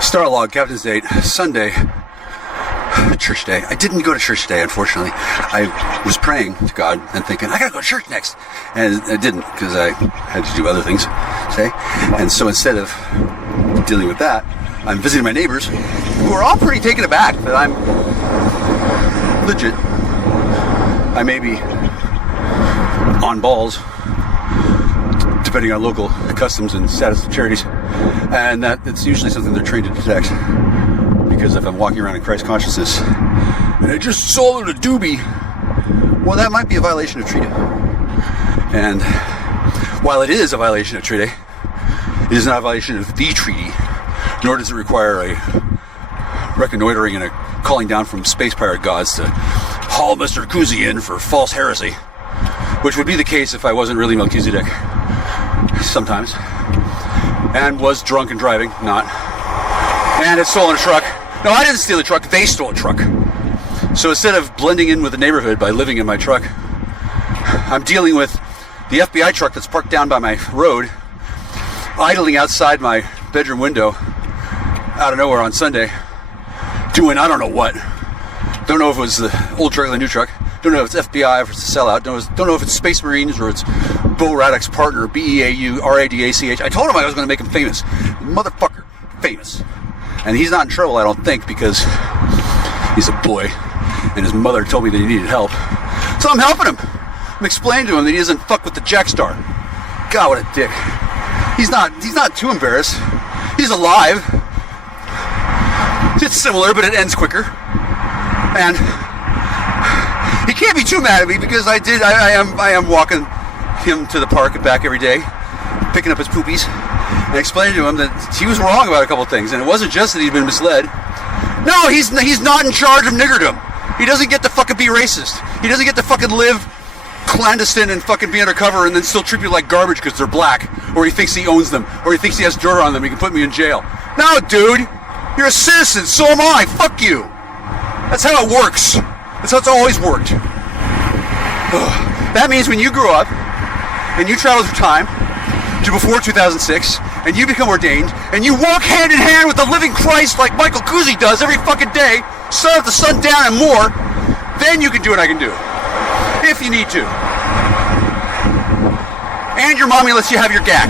Starlog, Captain's Date, Sunday, church day. I didn't go to church today, unfortunately. I was praying to God and thinking, I gotta go to church next. And I didn't, because I had to do other things today. And so instead of dealing with that, I'm visiting my neighbors, who are all pretty taken aback that I'm legit. I may be on balls, depending on local customs and status of charities, and that it's usually something they're trained to detect. Because if I'm walking around in Christ consciousness and I just swallowed a doobie, well, that might be a violation of treaty. And while it is a violation of treaty, it is not a violation of the treaty, nor does it require a reconnoitering and a calling down from space pirate gods to haul Mr. Kuzi in for false heresy, which would be the case if I wasn't really Melchizedek sometimes, and was drunk and driving, not, and had stolen a truck. No, I didn't steal a truck, they stole a truck. So instead of blending in with the neighborhood by living in my truck, I'm dealing with the FBI truck that's parked down by my road, idling outside my bedroom window out of nowhere on Sunday, doing I don't know what. Don't know if it was the old truck or the new truck. Don't know if it's FBI or if it's a sellout. Don't know if it's Space Marines or it's Bo Radek's partner, BEAU, RADACH. I told him I was going to make him famous. Motherfucker, famous. And he's not in trouble, I don't think, because he's a boy, and his mother told me that he needed help. So I'm helping him. I'm explaining to him that he doesn't fuck with the Jackstar. God, what a dick. He's not too embarrassed. He's alive. It's similar, but it ends quicker. And he can't be too mad at me because I am walking him to the park and back every day, picking up his poopies, and explaining to him that he was wrong about a couple of things, and it wasn't just that he'd been misled. No, he's not in charge of niggerdom. He doesn't get to fucking be racist. He doesn't get to fucking live clandestine and fucking be undercover and then still treat you like garbage because they're black, or he thinks he owns them, or he thinks he has dirt on them, he can put me in jail. No, dude, you're a citizen, so am I, fuck you. That's how it works. That's how it's always worked. That means when you grew up and you travel through time to before 2006 and you become ordained and you walk hand in hand with the living Christ like Michael Kuzi does every fucking day, sun up to sundown and more, then you can do what I can do. If you need to. And your mommy lets you have your gack.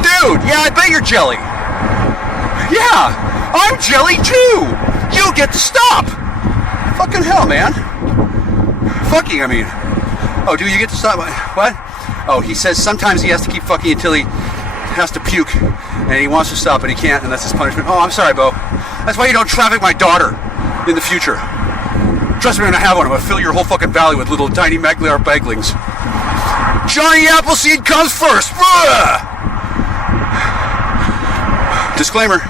Dude, yeah, I bet you're jelly. Yeah, I'm jelly too. You get to stop. Fucking hell, man. Fucking, I mean. Oh, do you get to stop? What? Oh, he says sometimes he has to keep fucking until he has to puke. And he wants to stop, but he can't, and that's his punishment. Oh, I'm sorry, Bo. That's why you don't traffic my daughter in the future. Trust me, I'm gonna have one. I'm gonna fill your whole fucking valley with little tiny Magliar baglings. Johnny Appleseed comes first. Disclaimer.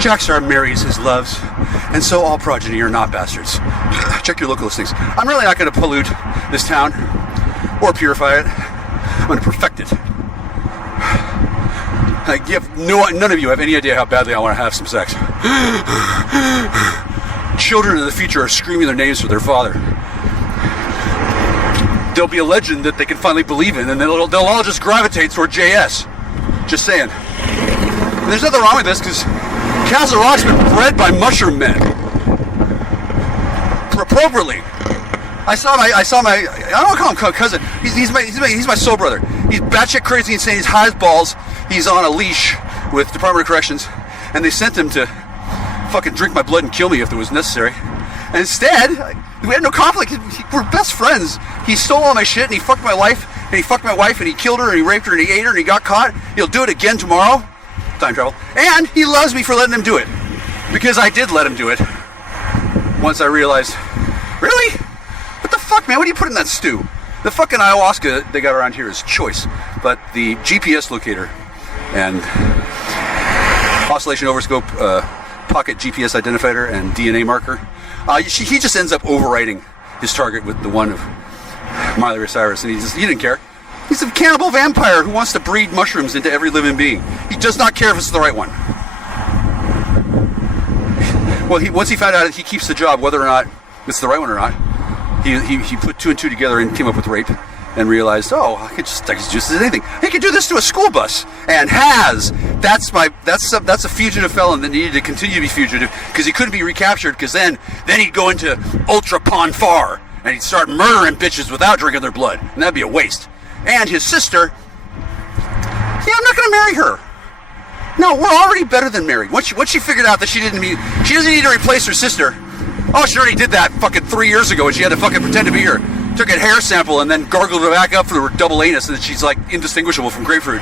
Jackstar marries his loves, and so all progeny are not bastards. Check your local listings. I'm really not going to pollute this town or purify it. I'm going to perfect it. None of you have any idea how badly I want to have some sex. Children in the future are screaming their names for their father. There'll be a legend that they can finally believe in, and they'll all just gravitate toward JS. Just saying. And there's nothing wrong with this, because Castle Rock's been bred by mushroom men. Appropriately. I saw my, I don't want to call him cousin. He's my soul brother. He's batshit crazy insane. He's high as balls. He's on a leash with Department of Corrections, and they sent him to fucking drink my blood and kill me if it was necessary. And instead, we had no conflict. We're best friends. He stole all my shit, and he fucked my wife, and he fucked my wife, and he killed her, and he raped her, and he ate her, and he got caught. He'll do it again tomorrow. Time travel. And he loves me for letting him do it. Because I did let him do it. Once I realized, really? What the fuck, man? What do you put in that stew? The fucking ayahuasca they got around here is choice. But the GPS locator and oscillation overscope pocket GPS identifier and DNA marker, he just ends up overwriting his target with the one of Miley Cyrus, and he didn't care. He's a cannibal vampire who wants to breed mushrooms into every living being. He does not care if it's the right one. Well, once he found out he keeps the job, whether or not it's the right one or not, he put two and two together and came up with rape. and realized, oh, I could just use this as anything. He could do this to a school bus, and has. That's a fugitive felon that needed to continue to be fugitive because he couldn't be recaptured. Because then he'd go into ultra pon far and he'd start murdering bitches without drinking their blood, and that'd be a waste. And his sister, I'm not going to marry her. No, we're already better than married. Once she figured out that she doesn't need to replace her sister. Oh, she already did that fucking 3 years ago, and she had to fucking pretend to be her. Took a hair sample and then gargled it back up through her double anus, and she's like indistinguishable from grapefruit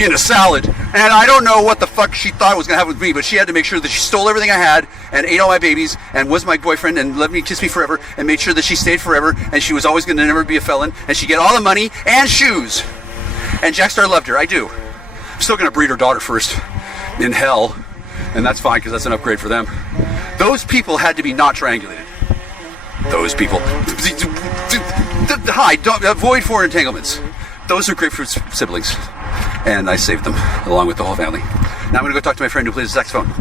in a salad. And I don't know what the fuck she thought was gonna happen with me, but she had to make sure that she stole everything I had and ate all my babies and was my boyfriend and let me kiss me forever and made sure that she stayed forever and she was always gonna never be a felon and she'd get all the money and shoes. And Jackstar loved her. I do. I'm still gonna breed her daughter first in hell, and that's fine because that's an upgrade for them. Those people had to be not triangulated. Those people. Hi, don't avoid foreign entanglements. Those are grapefruit siblings, and I saved them along with the whole family. Now I'm gonna go talk to my friend who plays the saxophone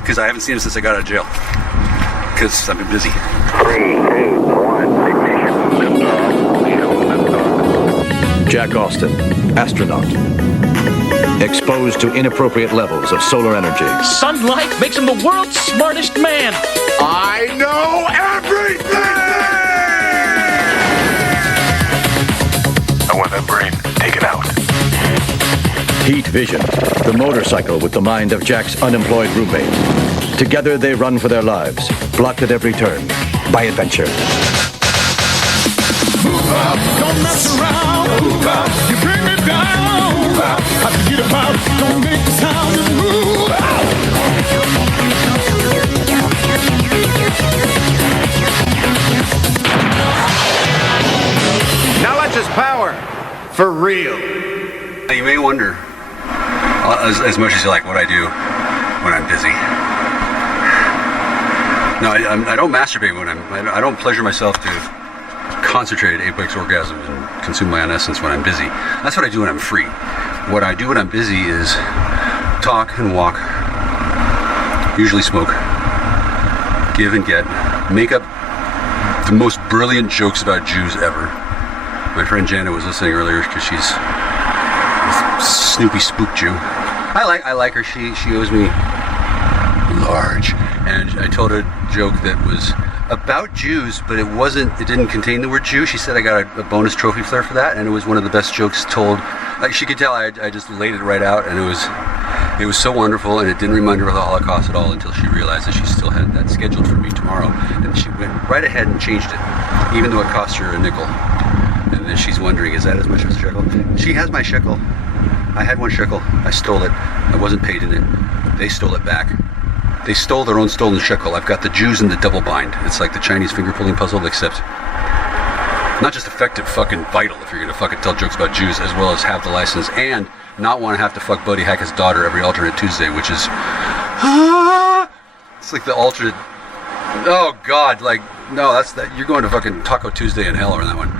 because I haven't seen him since I got out of jail because I've been busy. 3, 2, 1, ignition. Jack Austin, astronaut. Exposed to inappropriate levels of solar energy. Sunlight makes him the world's smartest man. I know everything! I want that brain taken out. Heat Vision, the motorcycle with the mind of Jack's unemployed roommate. Together they run for their lives, blocked at every turn by adventure. Move out, don't mess around. Move out, you bring me down. Move out, I forget about, don't make the sound, just move out. Knowledge is power. For real. You may wonder, as much as you like what I do when I'm busy. No, I don't masturbate when I don't pleasure myself to concentrated apex orgasms and consume my own essence when I'm busy. That's what I do when I'm free. What I do when I'm busy is talk and walk, usually smoke, give and get, make up the most brilliant jokes about Jews ever. My friend Janet was listening earlier because she's a Snoopy spook Jew. I like her. She owes me large, and I told her a joke that was about Jews, but it didn't contain the word Jew. She said I got a bonus trophy flare for that, and it was one of the best jokes told. Like she could tell I just laid it right out, and it was so wonderful, and it didn't remind her of the Holocaust at all until she realized that she still had that scheduled for me tomorrow, and she went right ahead and changed it, even though it cost her a nickel. And then she's wondering, is that as much as a shekel? She has my shekel. I had one shekel. I stole it. I wasn't paid in it. They stole it back. They stole their own stolen shekel. I've got the Jews in the double bind. It's like the Chinese finger pulling puzzle, except not just effective, fucking vital if you're gonna fucking tell jokes about Jews, as well as have the license and not want to have to fuck Buddy Hackett's daughter every alternate Tuesday, which is it's like the alternate. Oh God, like no, that's that. You're going to fucking Taco Tuesday in hell on that one.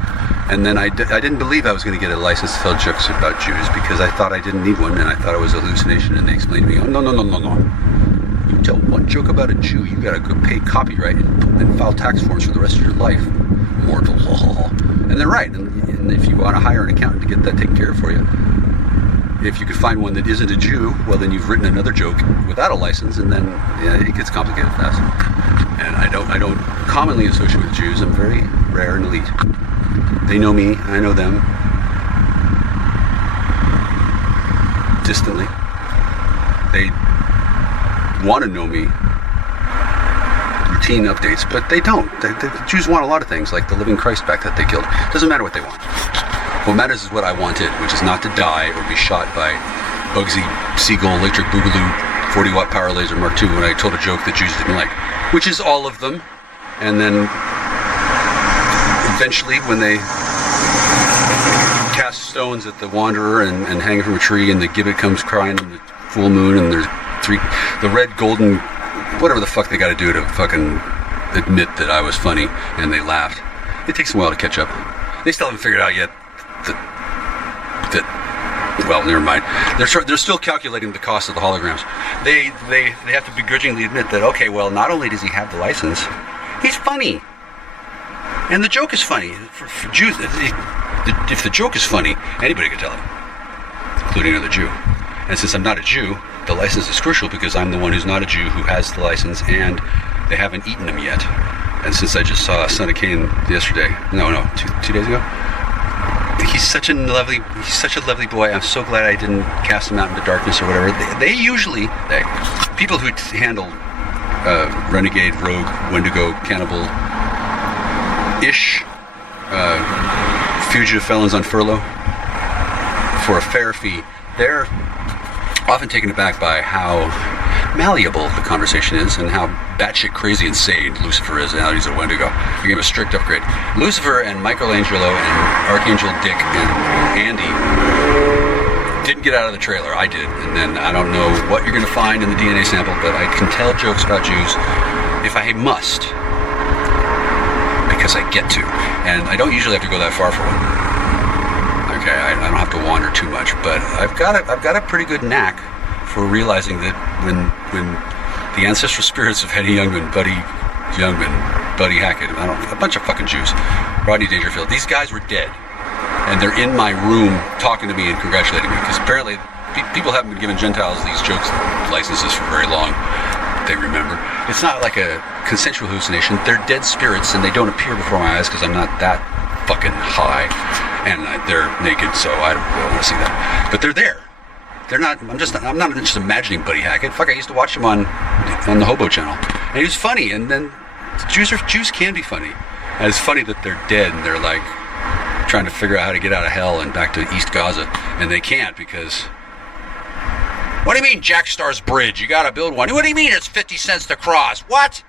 And then I didn't believe I was going to get a license to tell jokes about Jews because I thought I didn't need one, and I thought it was a hallucination. And they explained to me, oh no. You tell one joke about a Jew, you gotta go pay copyright and file tax forms for the rest of your life. Mortal. And they're right. And if you want to hire an accountant to get that taken care of for you, if you could find one that isn't a Jew, well then you've written another joke without a license, and then it gets complicated fast. And I don't commonly associate with Jews. I'm very rare and elite. They know me, I know them. Distantly. They want to know me. Routine updates, but they don't. The Jews want a lot of things, like the living Christ back that they killed. Doesn't matter what they want. What matters is what I wanted, which is not to die or be shot by Bugsy Siegel Electric Boogaloo 40-watt power laser Mark II when I told a joke that Jews didn't like, which is all of them. And then eventually when they cast stones at the wanderer and hang from a tree, and the gibbet comes crying in the full moon, and there's the red, golden, whatever the fuck they gotta do to fucking admit that I was funny, and they laughed. It takes a while to catch up. They still haven't figured out yet that well, never mind. They're still calculating the cost of the holograms. They have to begrudgingly admit that, okay, well, not only does he have the license, he's funny. And the joke is funny. For Jews, if the joke is funny, anybody can tell it, including another Jew. And since I'm not a Jew, the license is crucial because I'm the one who's not a Jew who has the license, and they haven't eaten them yet. And since I just saw Son of Cain yesterday, two days ago, he's such a lovely boy. I'm so glad I didn't cast him out into darkness or whatever. They usually, people who handle renegade, rogue, Wendigo, cannibal-ish fugitive felons on furlough for a fair fee, they're often taken aback by how malleable the conversation is and how batshit crazy insane Lucifer is now he's a Wendigo. We gave him a strict upgrade. Lucifer and Michelangelo and Archangel Dick and Andy didn't get out of the trailer. I did. And then I don't know what you're going to find in the DNA sample, but I can tell jokes about Jews if I must, because I get to. And I don't usually have to go that far for one. Okay, I don't have to wander too much, but I've got a pretty good knack for realizing that when the ancestral spirits of Henny Youngman, Buddy Hackett, a bunch of fucking Jews, Rodney Dangerfield, these guys were dead, and they're in my room talking to me and congratulating me, because apparently people haven't been giving Gentiles these jokes licenses for very long. They remember. It's not like a consensual hallucination. They're dead spirits, and they don't appear before my eyes because I'm not that fucking high. And they're naked, so I don't really want to see that. But they're there. They're not. I'm not just imagining Buddy Hackett. Fuck, I used to watch him on the Hobo channel, and he was funny. And then Jews can be funny. And it's funny that they're dead and they're like trying to figure out how to get out of hell and back to East Gaza, and they can't because. What do you mean, Jackstar's bridge? You got to build one. What do you mean it's 50 cents to cross? What?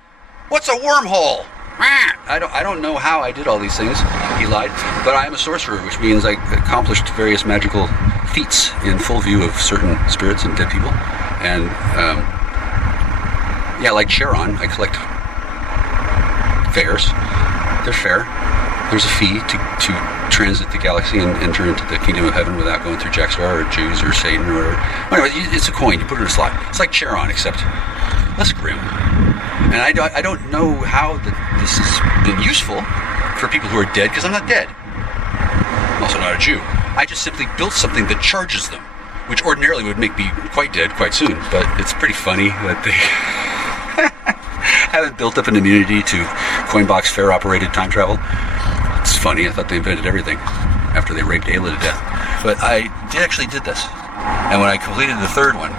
What's a wormhole? I don't know how I did all these things. He lied. But I am a sorcerer, which means I accomplished various magical feats in full view of certain spirits and dead people. And, like Charon, I collect fares. They're fair. There's a fee to transit the galaxy and enter into the kingdom of heaven without going through Jackstar or Jews or Satan or whatever. Anyway, it's a coin. You put it in a slot. It's like Charon, except less grim. And I don't know how this has been useful for people who are dead, because I'm not dead. I'm also not a Jew. I just simply built something that charges them, which ordinarily would make me quite dead quite soon. But it's pretty funny that they haven't built up an immunity to Coinbox fare-operated time travel. It's funny. I thought they invented everything after they raped Ayla to death. But I actually did this. And when I completed the third one,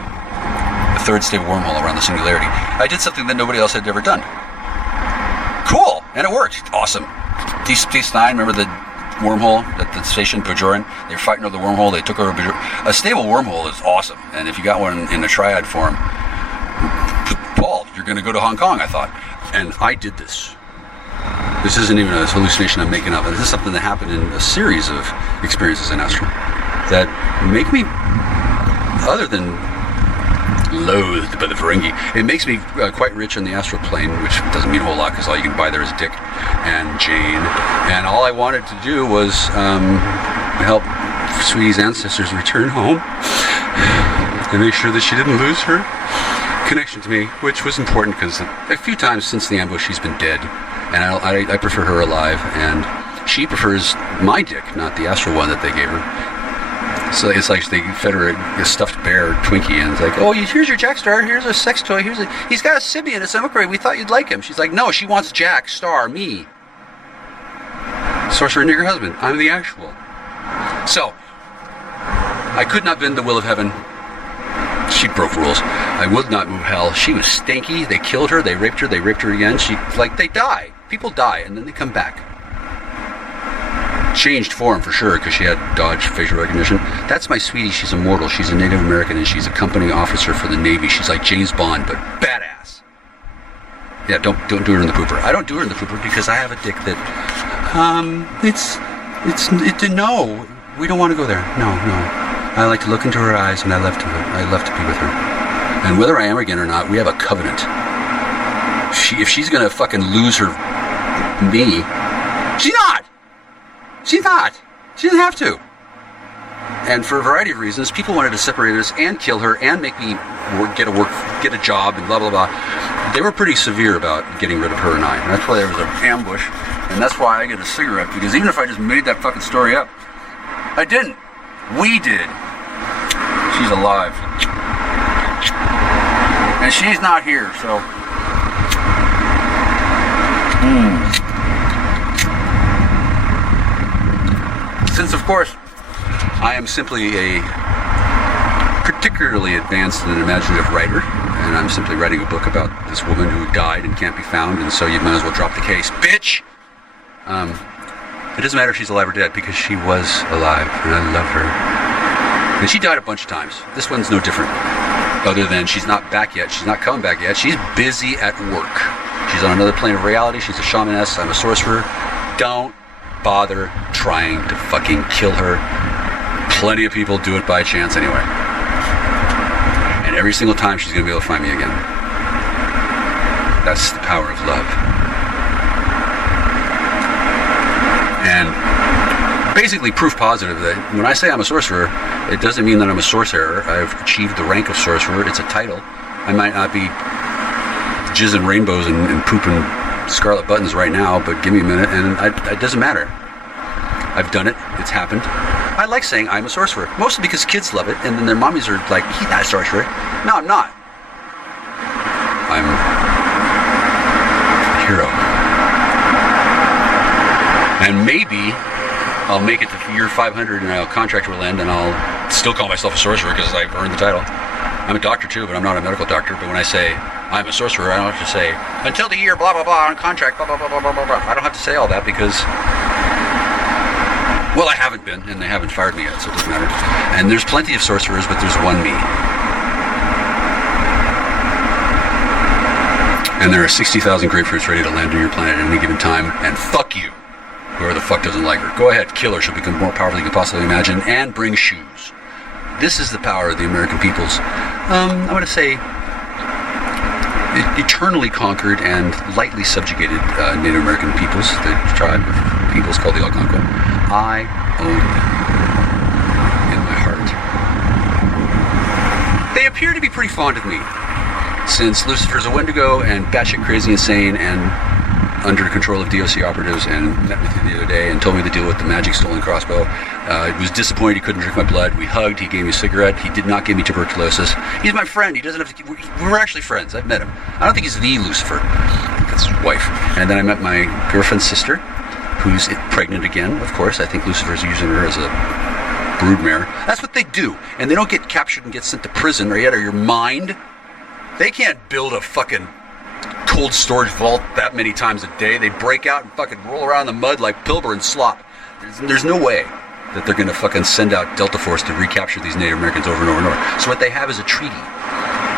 the third stable wormhole around the singularity, I did something that nobody else had ever done. Cool! And it worked. Awesome. DS9, remember the wormhole at the station, Bajoran? They were fighting over the wormhole. They took over Bajoran. A stable wormhole is awesome. And if you got one in a triad form, Paul, you're going to go to Hong Kong, I thought. And I did this. This isn't even a hallucination I'm making up. This is something that happened in a series of experiences in astral that make me, other than loathed by the Ferengi, it makes me quite rich on the astral plane, which doesn't mean a whole lot because all you can buy there is Dick and Jane. And all I wanted to do was help Sweetie's ancestors return home and make sure that she didn't lose her connection to me, which was important because a few times since the ambush she's been dead. And I prefer her alive, and she prefers my dick, not the astral one that they gave her. So it's like they fed her a stuffed bear Twinkie, and it's like, oh, here's your Jackstar, here's a sex toy, he's got a Sibian, it's upgrade, we thought you'd like him. She's like, no, she wants Jackstar, me. Sorcerer nigger husband, I'm the actual. So, I could not bend the will of heaven. She broke rules. I would not move hell. She was stanky. They killed her. They raped her again. They die. People die, and then they come back. Changed form for sure, because she had dodge facial recognition. That's my sweetie. She's immortal. She's a Native American, and she's a company officer for the Navy. She's like James Bond, but badass. Yeah, don't do her in the pooper. I don't do her in the pooper because I have a dick that, no, we don't want to go there. No. I like to look into her eyes, and I love to be with her. And whether I am again or not, we have a covenant. If she's gonna fucking lose me, she's not. She doesn't have to. And for a variety of reasons, people wanted to separate us and kill her and make me get a job and blah blah blah. they were pretty severe about getting rid of her and I. And that's why there was an ambush, and that's why I get a cigarette, because even if I just made that fucking story up, I didn't. We did. She's alive. And she's not here, so... Since, of course, I am simply a particularly advanced and imaginative writer, and I'm simply writing a book about this woman who died and can't be found, and so you might as well drop the case, bitch! It doesn't matter if she's alive or dead, because she was alive, and I love her. And she died a bunch of times. This one's no different. Other than she's not back yet. She's not coming back yet. She's busy at work. She's on another plane of reality. She's a shamaness. I'm a sorcerer. Don't bother trying to fucking kill her. Plenty of people do it by chance anyway. And every single time she's going to be able to find me again. That's the power of love. And basically proof positive that when I say I'm a sorcerer, it doesn't mean that I'm a sorcerer. I've achieved the rank of sorcerer. It's a title. I might not be jizzing rainbows and pooping scarlet buttons right now, but give me a minute and it doesn't matter. I've done it. It's happened. I like saying I'm a sorcerer, mostly because kids love it, and then their mommies are like, he's not a sorcerer. No, I'm not. I'm a hero. And maybe I'll make it to year 500 and our contract will end and I'll still call myself a sorcerer because I've earned the title. I'm a doctor too, but I'm not a medical doctor. But when I say I'm a sorcerer, I don't have to say, until the year blah blah blah on contract, blah blah blah blah blah blah. I don't have to say all that because, well, I haven't been, and they haven't fired me yet, so it doesn't matter. And there's plenty of sorcerers, but there's one me. And there are 60,000 grapefruits ready to land on your planet at any given time, and fuck you. Whoever the fuck doesn't like her. Go ahead, kill her. She'll become more powerful than you can possibly imagine. And bring shoes. This is the power of the American peoples. I'm going to say eternally conquered and lightly subjugated Native American peoples, the tribe of peoples called the Algonquin. I own them in my heart. They appear to be pretty fond of me, since Lucifer's a Wendigo and batshit crazy insane and under control of DOC operatives, and met with me the other day and told me to deal with the magic stolen crossbow. He was disappointed he couldn't drink my blood. We hugged. He gave me a cigarette. He did not give me tuberculosis. He's my friend. He doesn't have to... We're actually friends. I've met him. I don't think he's the Lucifer. I think that's his wife. And then I met my girlfriend's sister, who's pregnant again, of course. I think Lucifer's using her as a broodmare. That's what they do. And they don't get captured and get sent to prison or yet, or your mind. They can't build a fucking cold storage vault that many times a day. They break out and fucking roll around in the mud like Pilber and slop. There's no way that they're going to fucking send out Delta Force to recapture these Native Americans over and over and over. So what they have is a treaty.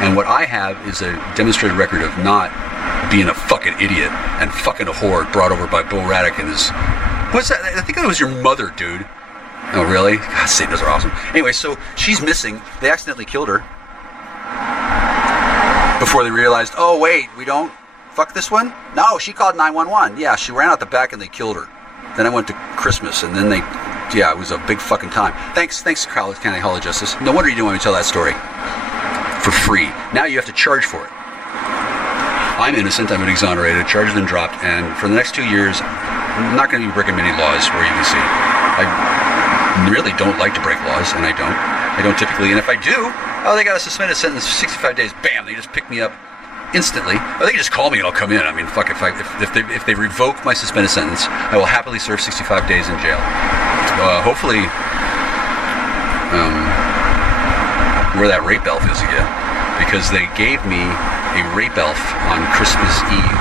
And what I have is a demonstrated record of not being a fucking idiot and fucking a whore brought over by Bo Raddick and his... What's that? I think that was your mother, dude. Oh, really? God, Satan, those are awesome. Anyway, so she's missing. They accidentally killed her. Before they realized, oh, wait, we don't fuck this one? No, she called 911. Yeah, she ran out the back and they killed her. Then I went to Christmas and then they... Yeah, it was a big fucking time. Thanks, County Hall of Justice. No wonder you didn't want me to tell that story. For free. Now you have to charge for it. I'm innocent, I've been exonerated, charged and dropped, and for the next 2 years, I'm not going to be breaking many laws where you can see. I really don't like to break laws, and I don't typically, and if I do, oh, they got a suspended sentence for 65 days, bam, they just pick me up instantly. Or they can just call me and I'll come in. I mean, fuck, if they revoke my suspended sentence, I will happily serve 65 days in jail. Hopefully, where that rape elf is again, because they gave me a rape elf on Christmas Eve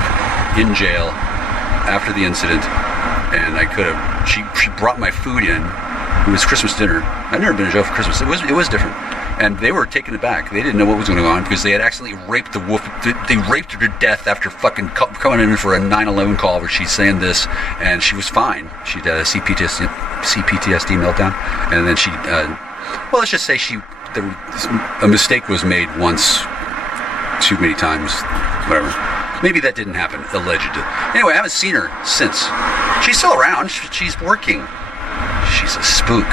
in jail after the incident, and I could have. She brought my food in. It was Christmas dinner. I've never been in jail for Christmas. It was different. And they were taken aback. They didn't know what was going on because they had accidentally raped the wolf. They raped her to death after fucking coming in for a 911 call where she's saying this, and she was fine. She had a CPTSD meltdown, and then she, well, let's just say a mistake was made once, too many times, whatever. Maybe that didn't happen, allegedly. Anyway, I haven't seen her since. She's still around. She's working. She's a spook.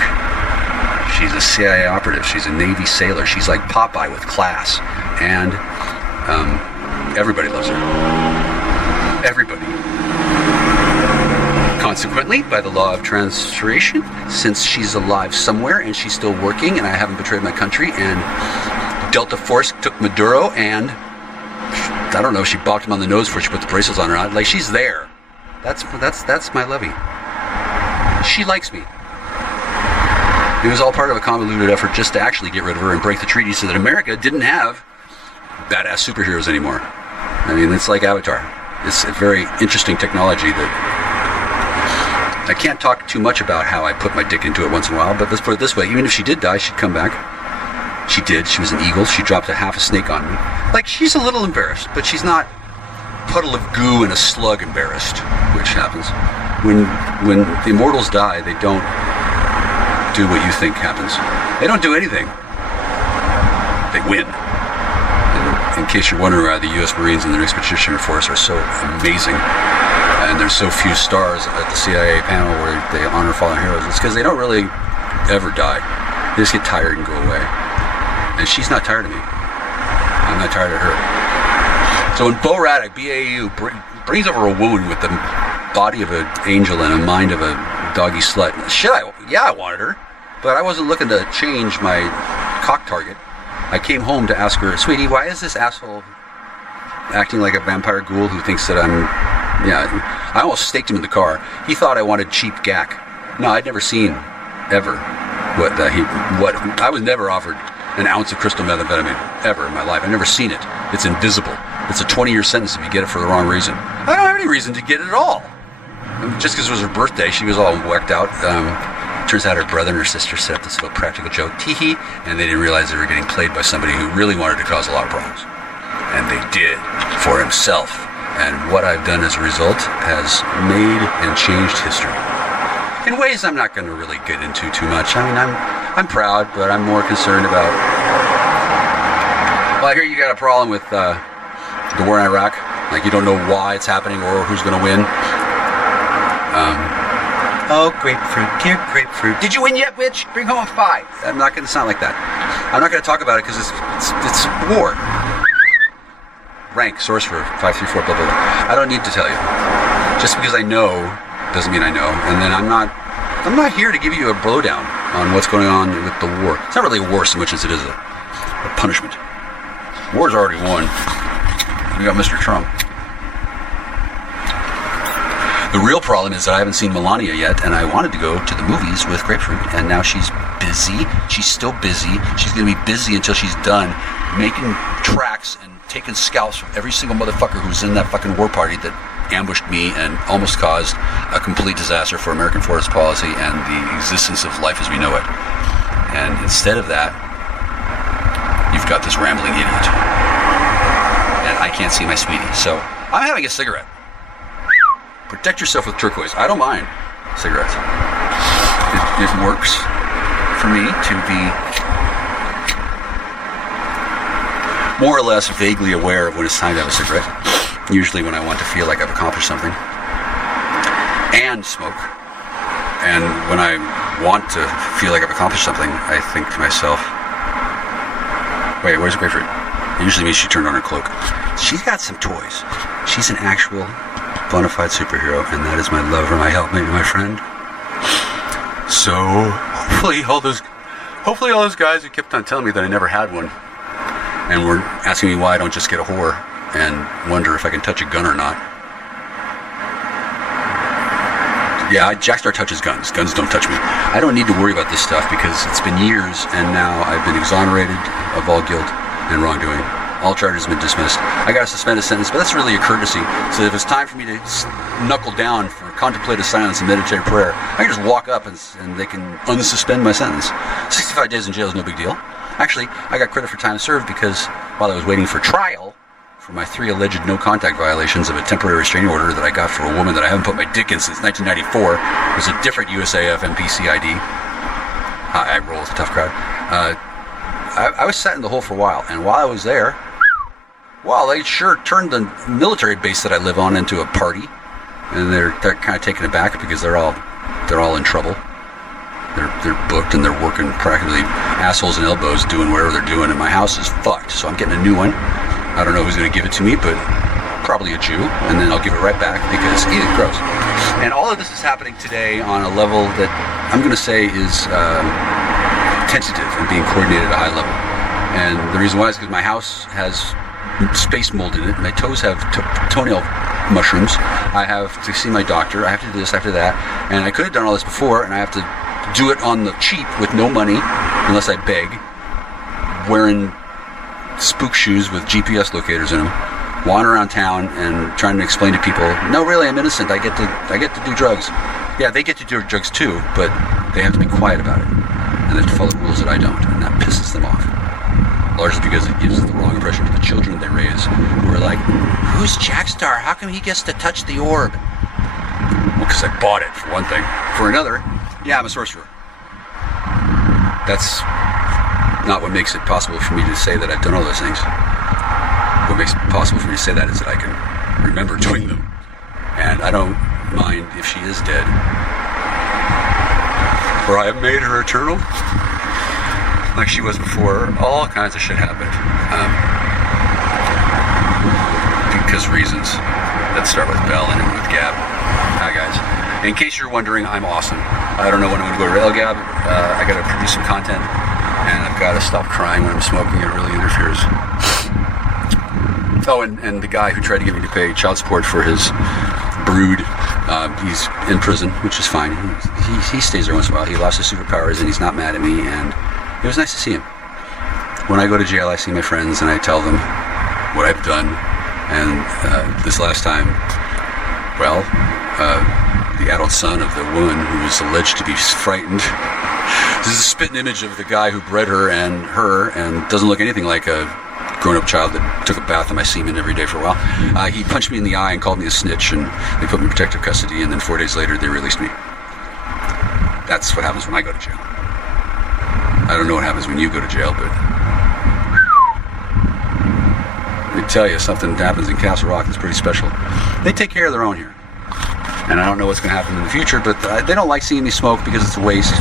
She's a CIA operative. She's a Navy sailor. She's like Popeye with class. And Everybody loves her. Everybody. Consequently, by the law of translation, since she's alive somewhere and she's still working and I haven't betrayed my country, and Delta Force took Maduro and, I don't know if she bopped him on the nose before she put the bracelets on or not. Like, she's there. That's my lovey. She likes me. It was all part of a convoluted effort just to actually get rid of her and break the treaty so that America didn't have badass superheroes anymore. I mean, it's like Avatar. It's a very interesting technology that I can't talk too much about how I put my dick into it once in a while, but let's put it this way. Even if she did die, she'd come back. She did. She was an eagle. She dropped a half a snake on me. Like, she's a little embarrassed, but she's not puddle of goo and a slug embarrassed, which happens. When the immortals die, they don't do what you think happens. They don't do anything. They win. In case you're wondering why the U.S. Marines and their Expeditionary Force are so amazing, and there's so few stars at the CIA panel where they honor fallen heroes, it's because they don't really ever die. They just get tired and go away. And she's not tired of me. I'm not tired of her. So when Bo Radek, BAU, brings over a woman with the body of an angel and a mind of a doggy slut, I wanted her, but I wasn't looking to change my cock target. I came home to ask her, sweetie, why is this asshole acting like a vampire ghoul who thinks that I almost staked him in the car. He thought I wanted cheap gack. No, I'd never seen, ever, I was never offered an ounce of crystal methamphetamine, ever in my life. I've never seen it. It's invisible. It's a 20-year sentence if you get it for the wrong reason. I don't have any reason to get it at all. Just because it was her birthday, she was all whacked out. Turns out her brother and her sister set up this little practical joke, tee-hee, and they didn't realize they were getting played by somebody who really wanted to cause a lot of problems. And they did, for himself. And what I've done as a result has made and changed history. In ways I'm not going to really get into too much. I mean, I'm proud, but I'm more concerned about... Well, I hear you got a problem with the war in Iraq. Like, you don't know why it's happening or who's going to win. Oh, grapefruit, dear grapefruit. Did you win yet, bitch? Bring home a 5. I'm not going to sound like that. I'm not going to talk about it because it's war. Rank, source for 534, blah, blah, blah. I don't need to tell you. Just because I know doesn't mean I know. And then I'm not here to give you a blowdown on what's going on with the war. It's not really a war so much as it is a punishment. War's already won. We got Mr. Trump. The real problem is that I haven't seen Melania yet, and I wanted to go to the movies with Grapefruit, and now she's busy. She's still busy. She's going to be busy until she's done making tracks and taking scalps from every single motherfucker who's in that fucking war party that ambushed me and almost caused a complete disaster for American forest policy and the existence of life as we know it. And instead of that, you've got this rambling idiot. And I can't see my sweetie. So I'm having a cigarette. Protect yourself with turquoise. I don't mind cigarettes. It works for me to be more or less vaguely aware of when it's time to have a cigarette. Usually when I want to feel like I've accomplished something. And smoke. And when I want to feel like I've accomplished something, I think to myself, wait, where's the grapefruit? It usually means she turned on her cloak. She's got some toys. She's an actual bona fide superhero, and that is my lover, my helpmate, my friend. So hopefully all those guys who kept on telling me that I never had one and were asking me why I don't just get a whore and wonder if I can touch a gun or not. Yeah, Jackstar touches guns. Guns don't touch me. I don't need to worry about this stuff because it's been years and now I've been exonerated of all guilt and wrongdoing. All charges have been dismissed. I got a suspended sentence, but that's really a courtesy. So if it's time for me to knuckle down for contemplative silence and meditative prayer, I can just walk up and they can unsuspend my sentence. 65 days in jail is no big deal. Actually, I got credit for time served because while I was waiting for trial for my 3 alleged no-contact violations of a temporary restraining order that I got for a woman that I haven't put my dick in since 1994, it was a different USAF MPC ID. I roll with a tough crowd. I was sat in the hole for a while, and while I was there, they sure turned the military base that I live on into a party, and they're kind of taken aback because they're all in trouble. They're booked and they're working practically assholes and elbows doing whatever they're doing, and my house is fucked. So I'm getting a new one. I don't know who's going to give it to me, but probably a Jew, and then I'll give it right back because gross. And all of this is happening today on a level that I'm going to say is tentative and being coordinated at a high level. And the reason why is because my house has space mold in it. My toes have toenail mushrooms. I have to see my doctor. I have to do this after that. And I could have done all this before, and I have to do it on the cheap with no money, unless I beg, wearing spook shoes with GPS locators in them, wander around town and trying to explain to people, no, really, I'm innocent. I get to do drugs. Yeah, they get to do drugs too, but they have to be quiet about it, and they have to follow rules that I don't, and that pisses them off. Largely because it gives the wrong impression to the children they raise, who are like, who's Jackstar? How come he gets to touch the orb? Well, because I bought it, for one thing. For another, yeah, I'm a sorcerer. That's not what makes it possible for me to say that I've done all those things. What makes it possible for me to say that is that I can remember doing them. And I don't mind if she is dead. For I have made her eternal. Like she was before, all kinds of shit happened. Because reasons that start with Bell and end with Gab. Hi guys. In case you're wondering, I'm awesome. I don't know when I'm going to go to Railgab. I got to produce some content. And I've got to stop crying when I'm smoking. It really interferes. Oh, and the guy who tried to get me to pay child support for his brood, he's in prison, which is fine. He stays there once in a while. He lost his superpowers and he's not mad at me, and it was nice to see him. When I go to jail, I see my friends and I tell them what I've done. And this last time, well, the adult son of the woman who was alleged to be frightened. This is a spitting image of the guy who bred her and doesn't look anything like a grown-up child that took a bath in my semen every day for a while. He punched me in the eye and called me a snitch, and they put me in protective custody, and then 4 days later they released me. That's what happens when I go to jail. I don't know what happens when you go to jail, but let me tell you, something happens in Castle Rock that's pretty special. They take care of their own here. And I don't know what's going to happen in the future, but they don't like seeing me smoke because it's a waste.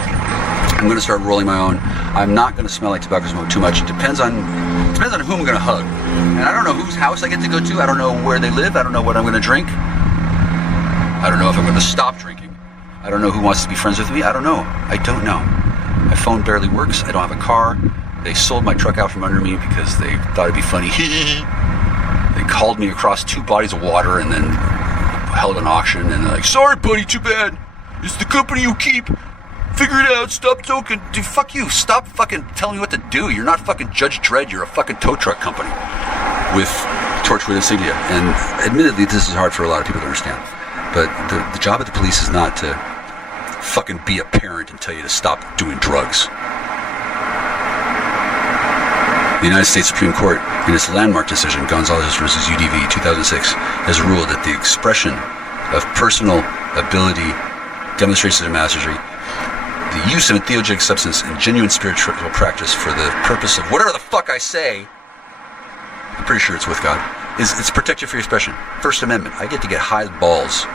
I'm going to start rolling my own. I'm not going to smell like tobacco smoke too much. It depends on whom I'm going to hug. And I don't know whose house I get to go to. I don't know where they live. I don't know what I'm going to drink. I don't know if I'm going to stop drinking. I don't know who wants to be friends with me. I don't know. I don't know. My phone barely works. I don't have a car. They sold my truck out from under me because they thought it'd be funny. They called me across 2 bodies of water and then held an auction, and they're like, sorry buddy, too bad. It's the company you keep. Figure it out, stop talking. Dude, fuck you. Stop fucking telling me what to do. You're not fucking Judge Dredd. You're a fucking tow truck company with Torchwood insignia. And admittedly, this is hard for a lot of people to understand. But the job of the police is not to fucking be a parent and tell you to stop doing drugs. The United States Supreme Court, in its landmark decision, Gonzalez versus UDV 2006, has ruled that the expression of personal ability, demonstration of mastery, the use of a entheogenic substance in genuine spiritual practice for the purpose of whatever the fuck I say, I'm pretty sure it's with God, it's protected for your expression. First Amendment. I get to get high balls.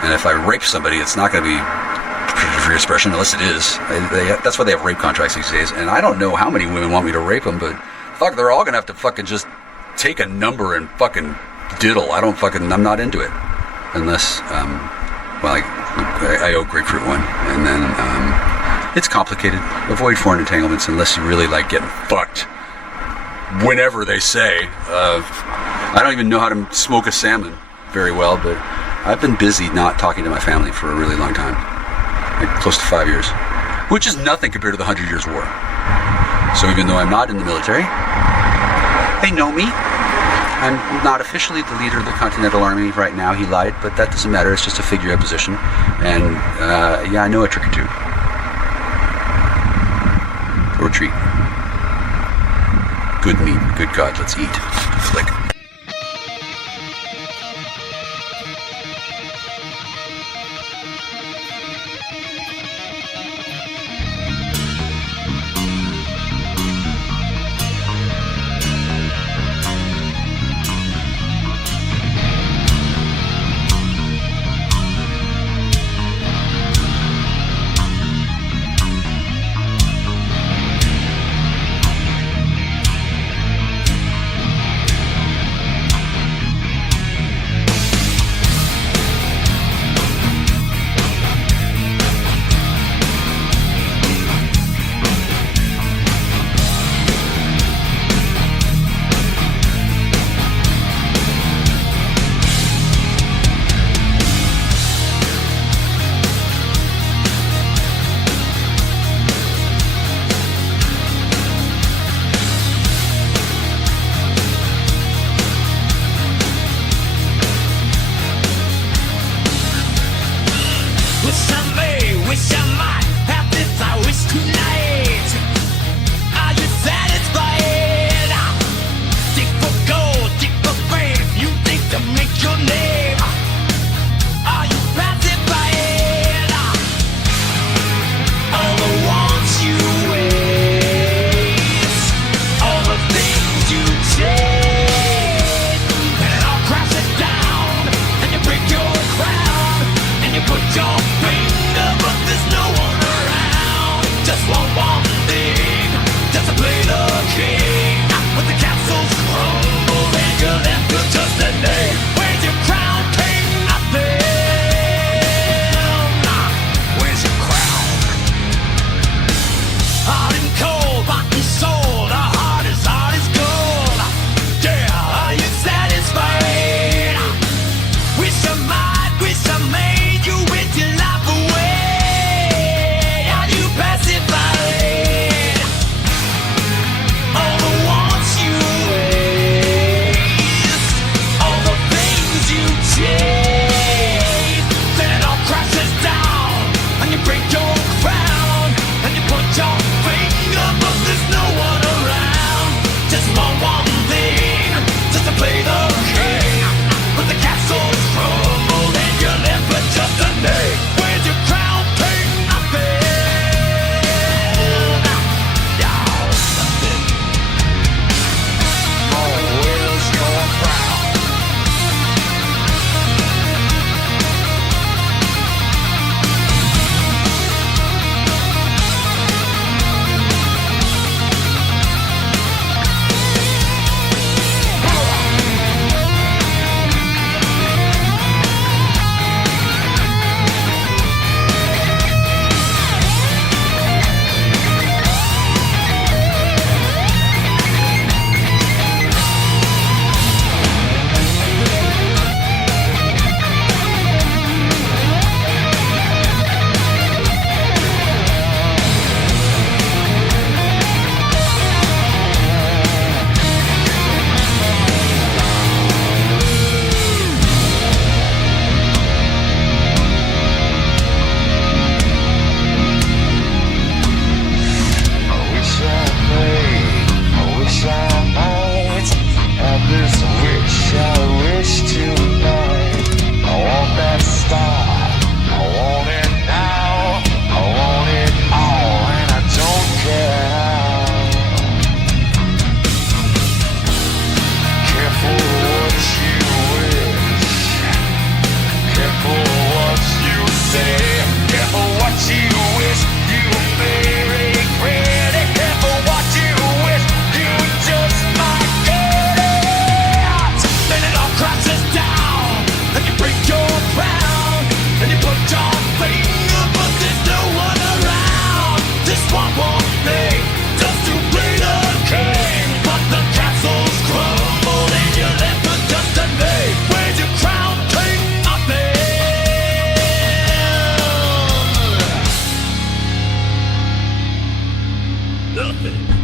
And if I rape somebody, it's not going to be protected for your expression, unless it is. That's why they have rape contracts these days. And I don't know how many women want me to rape them, but fuck, they're all going to have to fucking just take a number and fucking diddle. I'm not into it. Unless, I owe grapefruit one, and then it's complicated. Avoid foreign entanglements unless you really like getting fucked. Whenever they say, I don't even know how to smoke a salmon very well, but I've been busy not talking to my family for a really long time, like close to 5 years, which is nothing compared to the 100 Years' War. So even though I'm not in the military, they know me. I'm not officially the leader of the Continental Army right now. He lied, but that doesn't matter. It's just a figurehead position. And, I know a trick or two. Or a treat. Good meat. Good God, let's eat. Flick.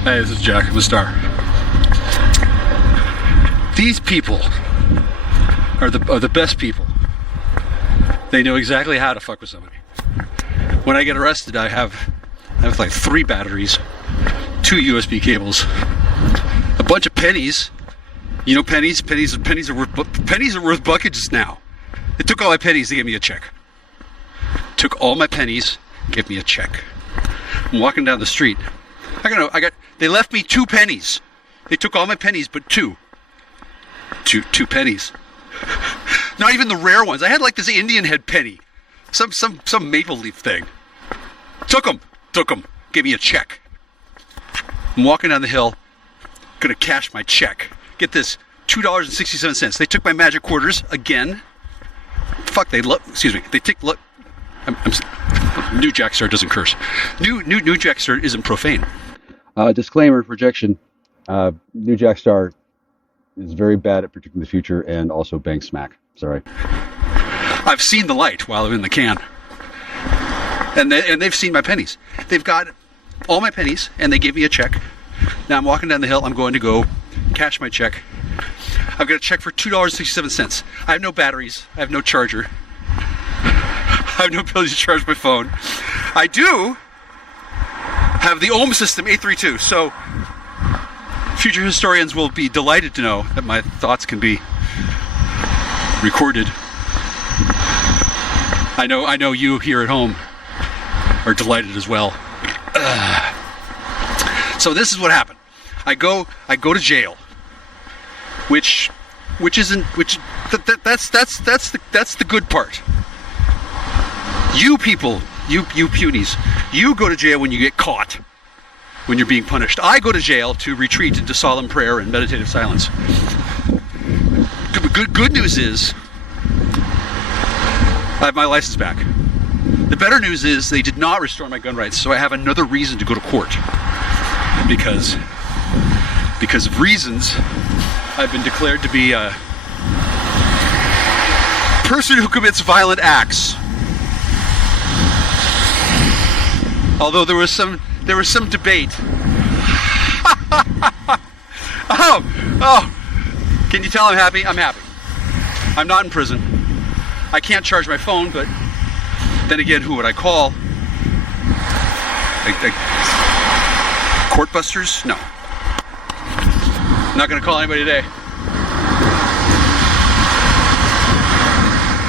Hey, this is Jack. I'm a star. These people are the best people. They know exactly how to fuck with somebody. When I get arrested, I have like 3 batteries, 2 USB cables, a bunch of pennies. You know, pennies are worth buckets now. They took all my pennies. They gave me a check. Took all my pennies. Gave me a check. I'm walking down the street. They left me 2 pennies. They took all my pennies, but 2 pennies. Not even the rare ones. I had like this Indian head penny, some maple leaf thing. Took them. Gave me a check. I'm walking down the hill, gonna cash my check. Get this, $2.67. They took my magic quarters again. Fuck, they take. New Jackstar doesn't curse. New Jackstar isn't profane. Disclaimer, projection. New Jackstar is very bad at predicting the future and also bang smack. Sorry. I've seen the light while I'm in the can. And they've seen my pennies. They've got all my pennies and they gave me a check. Now I'm walking down the hill. I'm going to go cash my check. I've got a check for $2.67. I have no batteries. I have no charger. I have no ability to charge my phone. I do have the ohm system 832. So future historians will be delighted to know that my thoughts can be recorded. I know you here at home are delighted as well. So this is what happened. I go to jail, that's the good part. You people, you punies, you go to jail when you get caught, when you're being punished. I go to jail to retreat into solemn prayer and meditative silence. Good news is I have my license back. The better news is they did not restore my gun rights, so I have another reason to go to court. Because of reasons, I've been declared to be a person who commits violent acts. Although there was some debate. Oh, can you tell I'm happy? I'm happy. I'm not in prison. I can't charge my phone, but then again, who would I call? Court busters? No. I'm not going to call anybody today.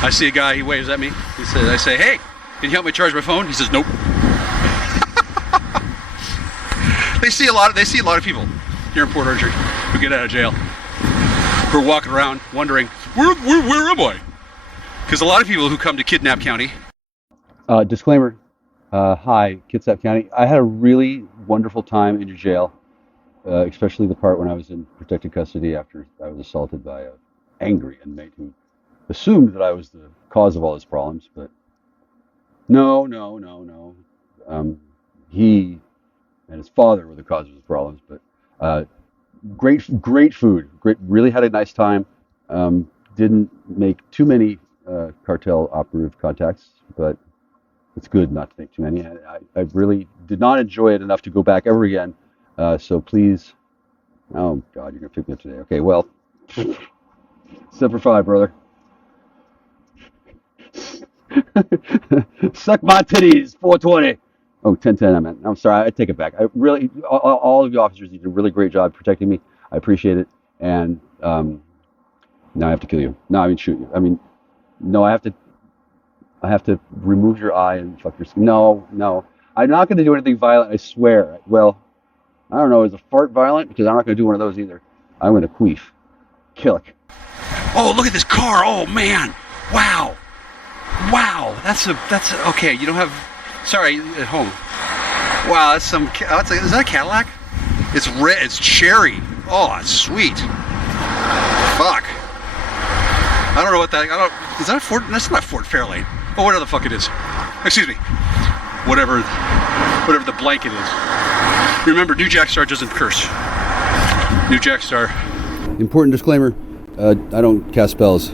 I see a guy, he waves at me. I say, hey, can you help me charge my phone? He says, nope. They see a lot of people here in Port Archer who get out of jail, who are walking around wondering, where am I? Because a lot of people who come to Kidnap County. Disclaimer. Hi, Kitsap County. I had a really wonderful time in your jail, especially the part when I was in protected custody after I was assaulted by an angry inmate who assumed that I was the cause of all his problems, but no. He and his father were the cause of his problems, but great food. Really had a nice time. Didn't make too many cartel operative contacts, but it's good not to make too many. I really did not enjoy it enough to go back ever again. So please, oh God, you're gonna pick me up today. Okay, well, Semper Fi, brother. Suck my titties, 420. Oh, 1010, I meant. I'm sorry, I take it back. I really, all of you officers, you did a really great job protecting me. I appreciate it. And now I have to kill you. No, I mean shoot you. I mean, no, I have to remove your eye and fuck your skin. No. I'm not going to do anything violent, I swear. Well, I don't know, is a fart violent? Because I'm not going to do one of those either. I'm going to queef. Kill it. Oh, look at this car. Oh, man. Wow. That's okay. You don't have, sorry, at home. Wow, is that a Cadillac? It's red, it's cherry. Oh, it's sweet. Fuck. I don't know what that, is that a Ford? That's not Ford Fairlane. Oh, whatever the fuck it is. Excuse me. Whatever the blanket is. Remember, New Jackstar doesn't curse. New Jackstar. Important disclaimer, I don't cast spells.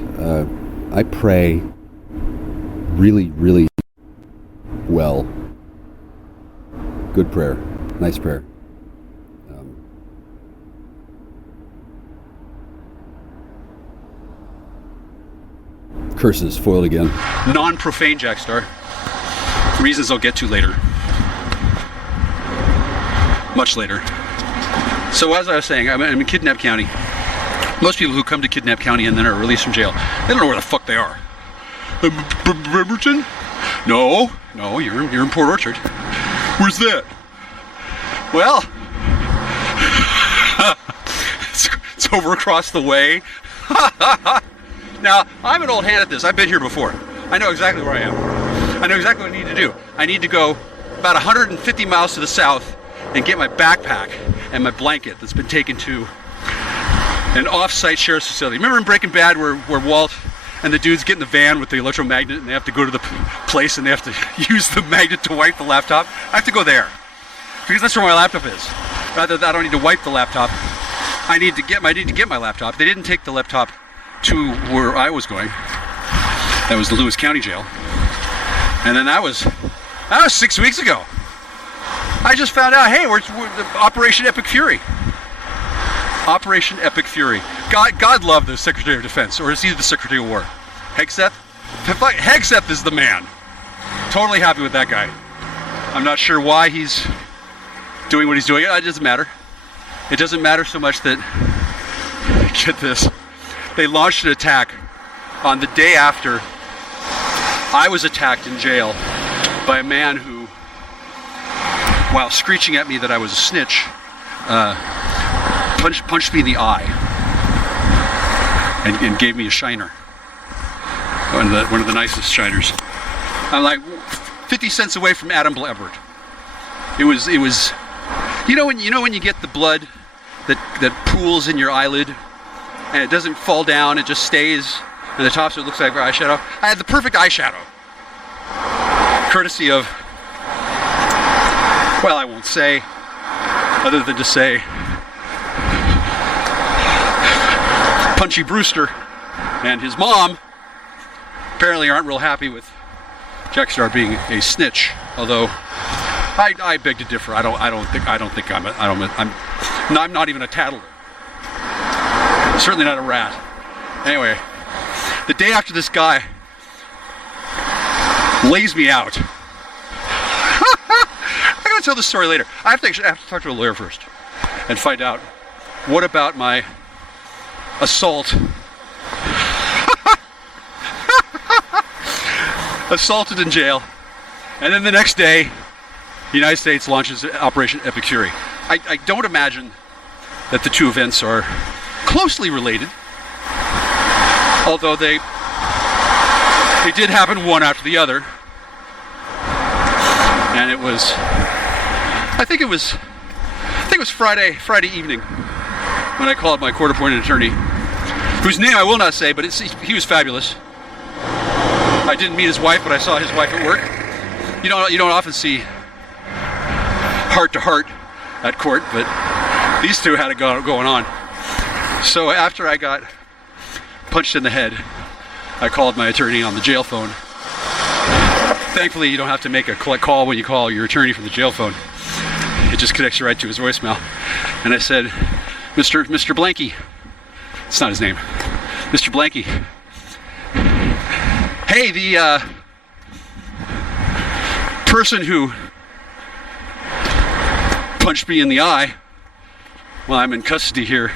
I pray really, really well. Good prayer. Nice prayer. Curses foiled again. Non-profane Jackstar. Reasons I'll get to later. Much later. So as I was saying, I'm in Kidnap County. Most people who come to Kidnap County and then are released from jail, they don't know where the fuck they are. Bremerton? No, you're in Port Orchard. Where's that? Well, it's over across the way. Now, I'm an old hand at this. I've been here before. I know exactly where I am. I know exactly what I need to do. I need to go about 150 miles to the south and get my backpack and my blanket that's been taken to an off-site sheriff's facility. Remember in Breaking Bad where Walt and the dudes get in the van with the electromagnet and they have to go to the place and they have to use the magnet to wipe the laptop? I have to go there because that's where my laptop is. Rather than I don't need to wipe the laptop. I need to get my laptop. They didn't take the laptop to where I was going. That was the Lewis County Jail. And then that was 6 weeks ago. I just found out, hey, we're Operation Epic Fury. Operation Epic Fury. God love the Secretary of Defense, or is he the Secretary of War? Hegseth? Hegseth is the man. Totally happy with that guy. I'm not sure why he's doing what he's doing. It doesn't matter. It doesn't matter so much that, get this, they launched an attack on the day after I was attacked in jail by a man who, while screeching at me that I was a snitch, punched me in the eye and gave me a shiner. One of the nicest shiners. I'm like 50 cents away from Adam Blevert. It was you know when you get the blood that pools in your eyelid and it doesn't fall down, it just stays and the top so it looks like eyeshadow. I had the perfect eyeshadow. Courtesy of, well, I won't say other than to say Punchy Brewster and his mom apparently aren't real happy with Jackstar being a snitch. Although I beg to differ. I'm not even a tattler. Certainly not a rat. Anyway, the day after this guy lays me out. I'm gonna tell this story later. I have to talk to a lawyer first and find out what about my assault. Assaulted in jail, and then the next day the United States launches Operation Epic Fury. I don't imagine that the two events are closely related, although they did happen one after the other. And it was, I think it was Friday evening when I called my court-appointed attorney, whose name I will not say, but he was fabulous. I didn't meet his wife, but I saw his wife at work. You don't often see heart to heart at court, but these two had it going on. So after I got punched in the head, I called my attorney on the jail phone. Thankfully, you don't have to make a collect call when you call your attorney from the jail phone. It just connects you right to his voicemail. And I said, Mr. Blanky. It's not his name. Mr. Blanky. Hey, the person who punched me in the eye while I'm in custody here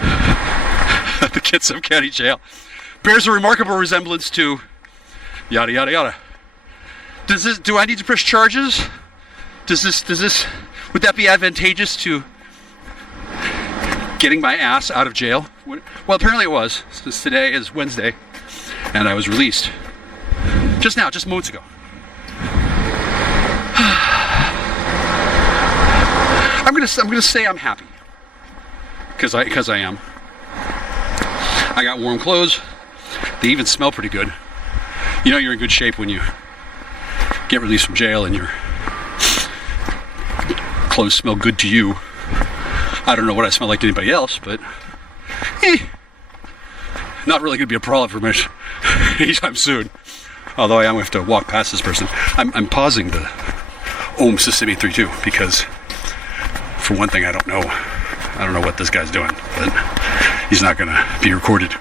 at the Kitsap County Jail bears a remarkable resemblance to yada yada yada. Do I need to press charges? Would that be advantageous to getting my ass out of jail? Well, apparently it was, since today is Wednesday and I was released just moments ago. I'm gonna say I'm happy because I am. I got warm clothes. They even smell pretty good. You know you're in good shape when you get released from jail and your clothes smell good to you. I don't know what I smell like to anybody else, but not really going to be a problem for much anytime soon. Although I am going to have to walk past this person. I'm pausing the Ohm System 832 because, for one thing, I don't know what this guy's doing, but he's not going to be recorded.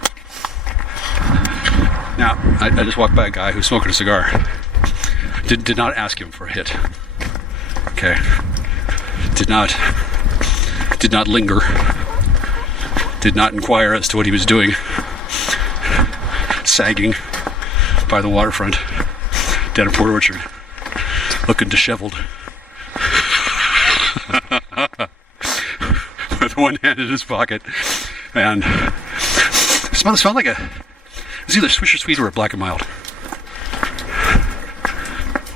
Now, I just walked by a guy who's smoking a cigar. Did not ask him for a hit. Okay. Did not linger. Did not inquire as to what he was doing. Sagging by the waterfront down in Port Orchard, looking disheveled. With one hand in his pocket, and it smelled like it was either Swisher Sweet or a Black and Mild.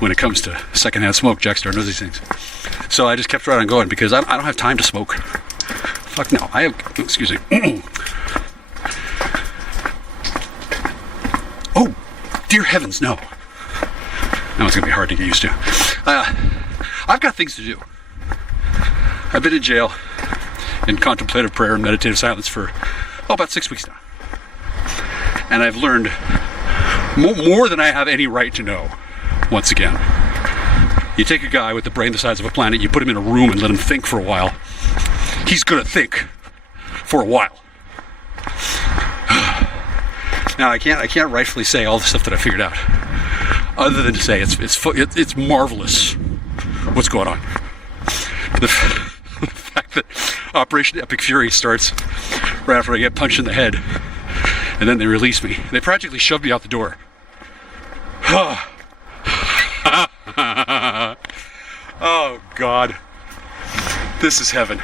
When it comes to secondhand smoke, Jackstar knows these things. So I just kept right on going because I don't have time to smoke. Fuck no. Excuse me. Oh, dear heavens, no. Now it's going to be hard to get used to. I've got things to do. I've been in jail in contemplative prayer and meditative silence for about 6 weeks now. And I've learned more than I have any right to know, once again. You take a guy with the brain the size of a planet, you put him in a room and let him think for a while. He's going to think for a while. Now, I can't rightfully say all the stuff that I figured out, other than to say it's marvelous what's going on. The fact that Operation Epic Fury starts right after I get punched in the head, and then they release me. They practically shoved me out the door. Oh God, this is heaven.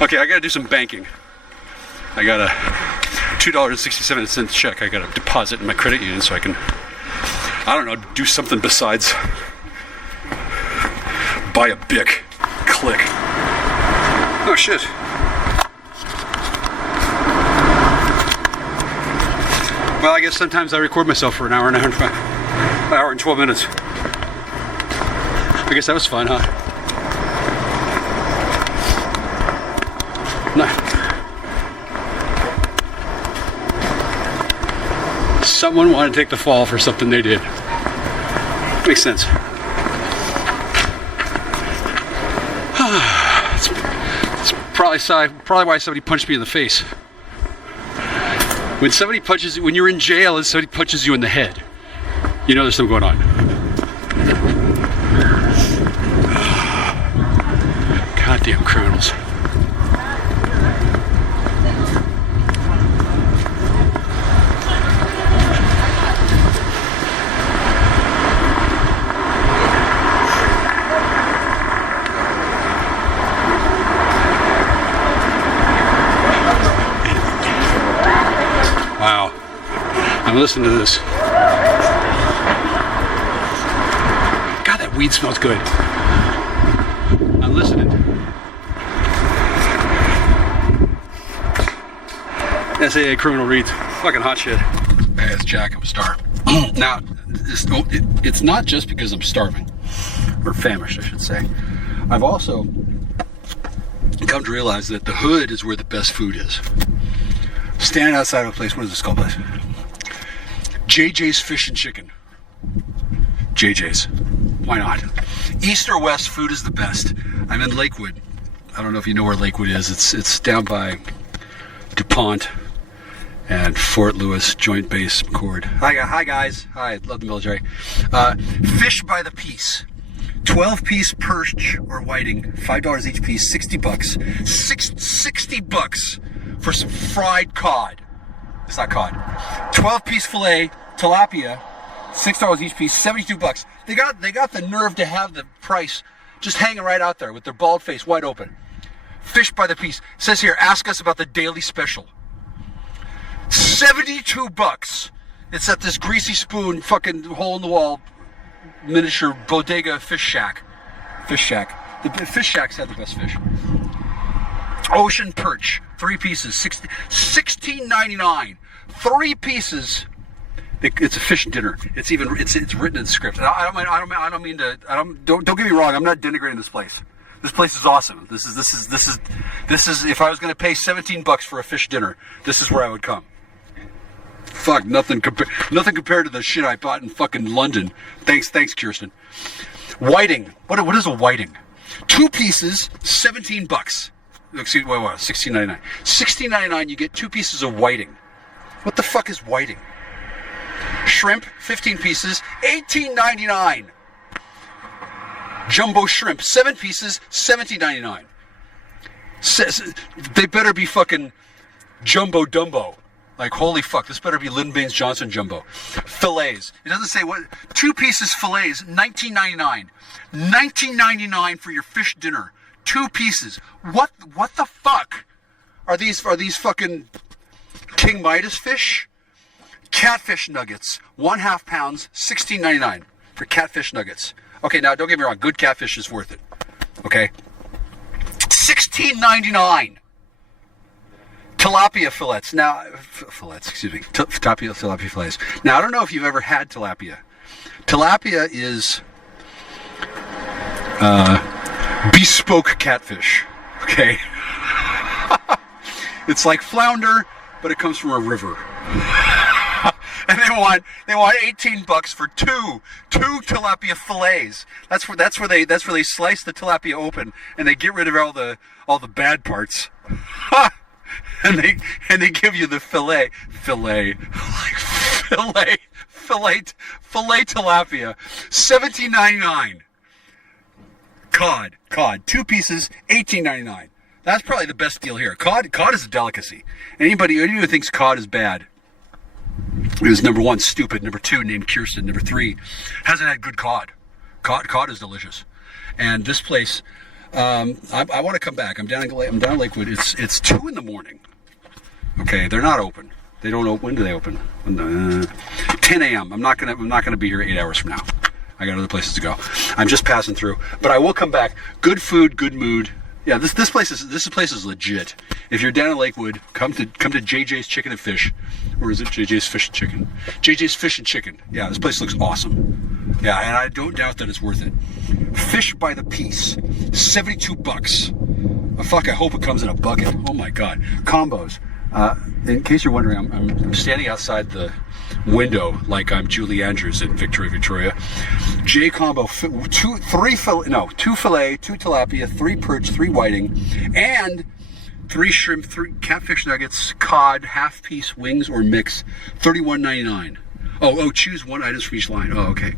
Okay, I gotta do some banking. I got a $2.67 check I gotta deposit in my credit union so I can, I don't know, do something besides buy a Bic. Click. Oh shit. Well, I guess sometimes I record myself for an hour and 12 minutes. I guess that was fun, huh? No. Someone wanted to take the fall for something they did. Makes sense. It's probably why somebody punched me in the face. When you're in jail and somebody punches you in the head, you know there's something going on. Goddamn criminals. Wow. I'm listening to this. God, that weed smells good. I'm listening. SAA criminal reads. Fucking hot shit. Hey, it's Jack. I'm a star. Now, it's not just because I'm starving. Or famished, I should say. I've also come to realize that the hood is where the best food is. Standing outside of a place, what is this called, place? JJ's Fish and Chicken. JJ's. Why not? East or west, food is the best. I'm in Lakewood. I don't know if you know where Lakewood is. It's down by DuPont and Fort Lewis Joint Base McCord. Hi guys. Hi, love the military. Fish by the piece. 12-piece perch or whiting, $5 each piece, 60 bucks. 60 bucks for some fried cod. It's not cod. 12-piece fillet, tilapia, $6 each piece, 72 bucks. They got the nerve to have the price just hanging right out there with their bald face wide open. Fish by the piece. It says here, ask us about the daily special. 72 bucks. It's at this greasy spoon, fucking hole in the wall, miniature bodega fish shack. Fish shack. The fish shacks have the best fish. Ocean perch, 3 pieces, $16.99. 3 pieces. It's a fish dinner. It's written in the script. Don't get me wrong. I'm not denigrating this place. This place is awesome. This is. If I was going to pay $17 for a fish dinner, this is where I would come. Fuck, nothing compared to the shit I bought in fucking London. Thanks, Kirsten. Whiting. What is a whiting? 2 pieces, $17. Excuse me, what? $16.99. $16.99. You get 2 pieces of whiting. What the fuck is whiting? shrimp, 15 pieces, $18.99. Jumbo shrimp, 7 pieces, $17.99. They better be fucking jumbo dumbo. Like, holy fuck, this better be Lynn Baines Johnson jumbo. Fillets. It doesn't say what. 2 pieces fillets, $19.99. $19.99 for your fish dinner. 2 pieces. What the fuck? Are these fucking King Midas fish? Catfish nuggets, 1/2 pounds, $16.99 for catfish nuggets. Okay, now don't get me wrong, good catfish is worth it. Okay? $16.99. Tilapia fillets. Now, tilapia fillets. Now, I don't know if you've ever had tilapia. Tilapia is bespoke catfish. Okay? It's like flounder, but it comes from a river. And they want $18 for two tilapia fillets. That's where they slice the tilapia open and they get rid of all the bad parts. and they give you the fillet tilapia, $17.99. Cod, 2 pieces, $18.99. That's probably the best deal here. Cod is a delicacy. Anybody who thinks cod is bad is number 1, stupid. Number 2, named Kirsten. Number 3, hasn't had good cod. Cod is delicious. And this place, I want to come back. I'm down Lakewood. It's 2 in the morning. Okay, they're not open. They don't open. When do they open? 10 a.m. I'm not gonna be here 8 hours from now. I got other places to go. I'm just passing through, but I will come back. Good food, good mood. Yeah, this place is legit. If you're down in Lakewood, come to JJ's Chicken and Fish, or is it JJ's Fish and Chicken? JJ's Fish and Chicken. Yeah, this place looks awesome. Yeah, and I don't doubt that it's worth it. Fish by the piece, $72. Oh, fuck, I hope it comes in a bucket. Oh my god, combos. In case you're wondering, I'm standing outside the window like I'm Julie Andrews in Victoria. J combo, 2 fillet, 2 tilapia, 3 perch, 3 whiting, and 3 shrimp, 3 catfish nuggets, cod, half piece wings or mix, $31.99. Oh, choose 1 item from each line. Oh, okay.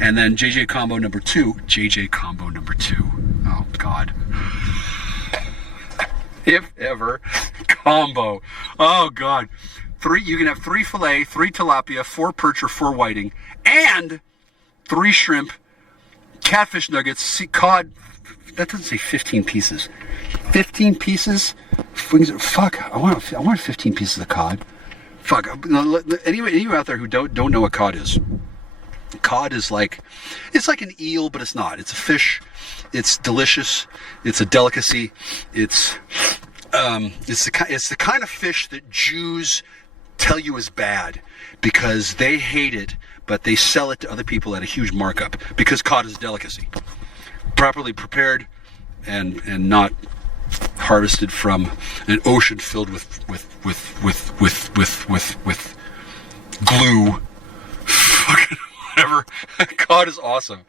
And then JJ combo number 2. Oh god. If ever, combo. Oh god. 3, you can have 3 fillet, 3 tilapia, 4 perch or 4 whiting, and 3 shrimp, catfish nuggets, cod. That doesn't say 15 pieces. 15 pieces? Fuck, I want 15 pieces of cod. Fuck. Anyone out there who don't know what cod is? Cod is it's like an eel, but it's not. It's a fish. It's delicious. It's a delicacy. It's the kind of fish that Jews tell you is bad because they hate it, but they sell it to other people at a huge markup because cod is a delicacy. Properly prepared and not harvested from an ocean filled with glue. Fucking whatever. Cod is awesome.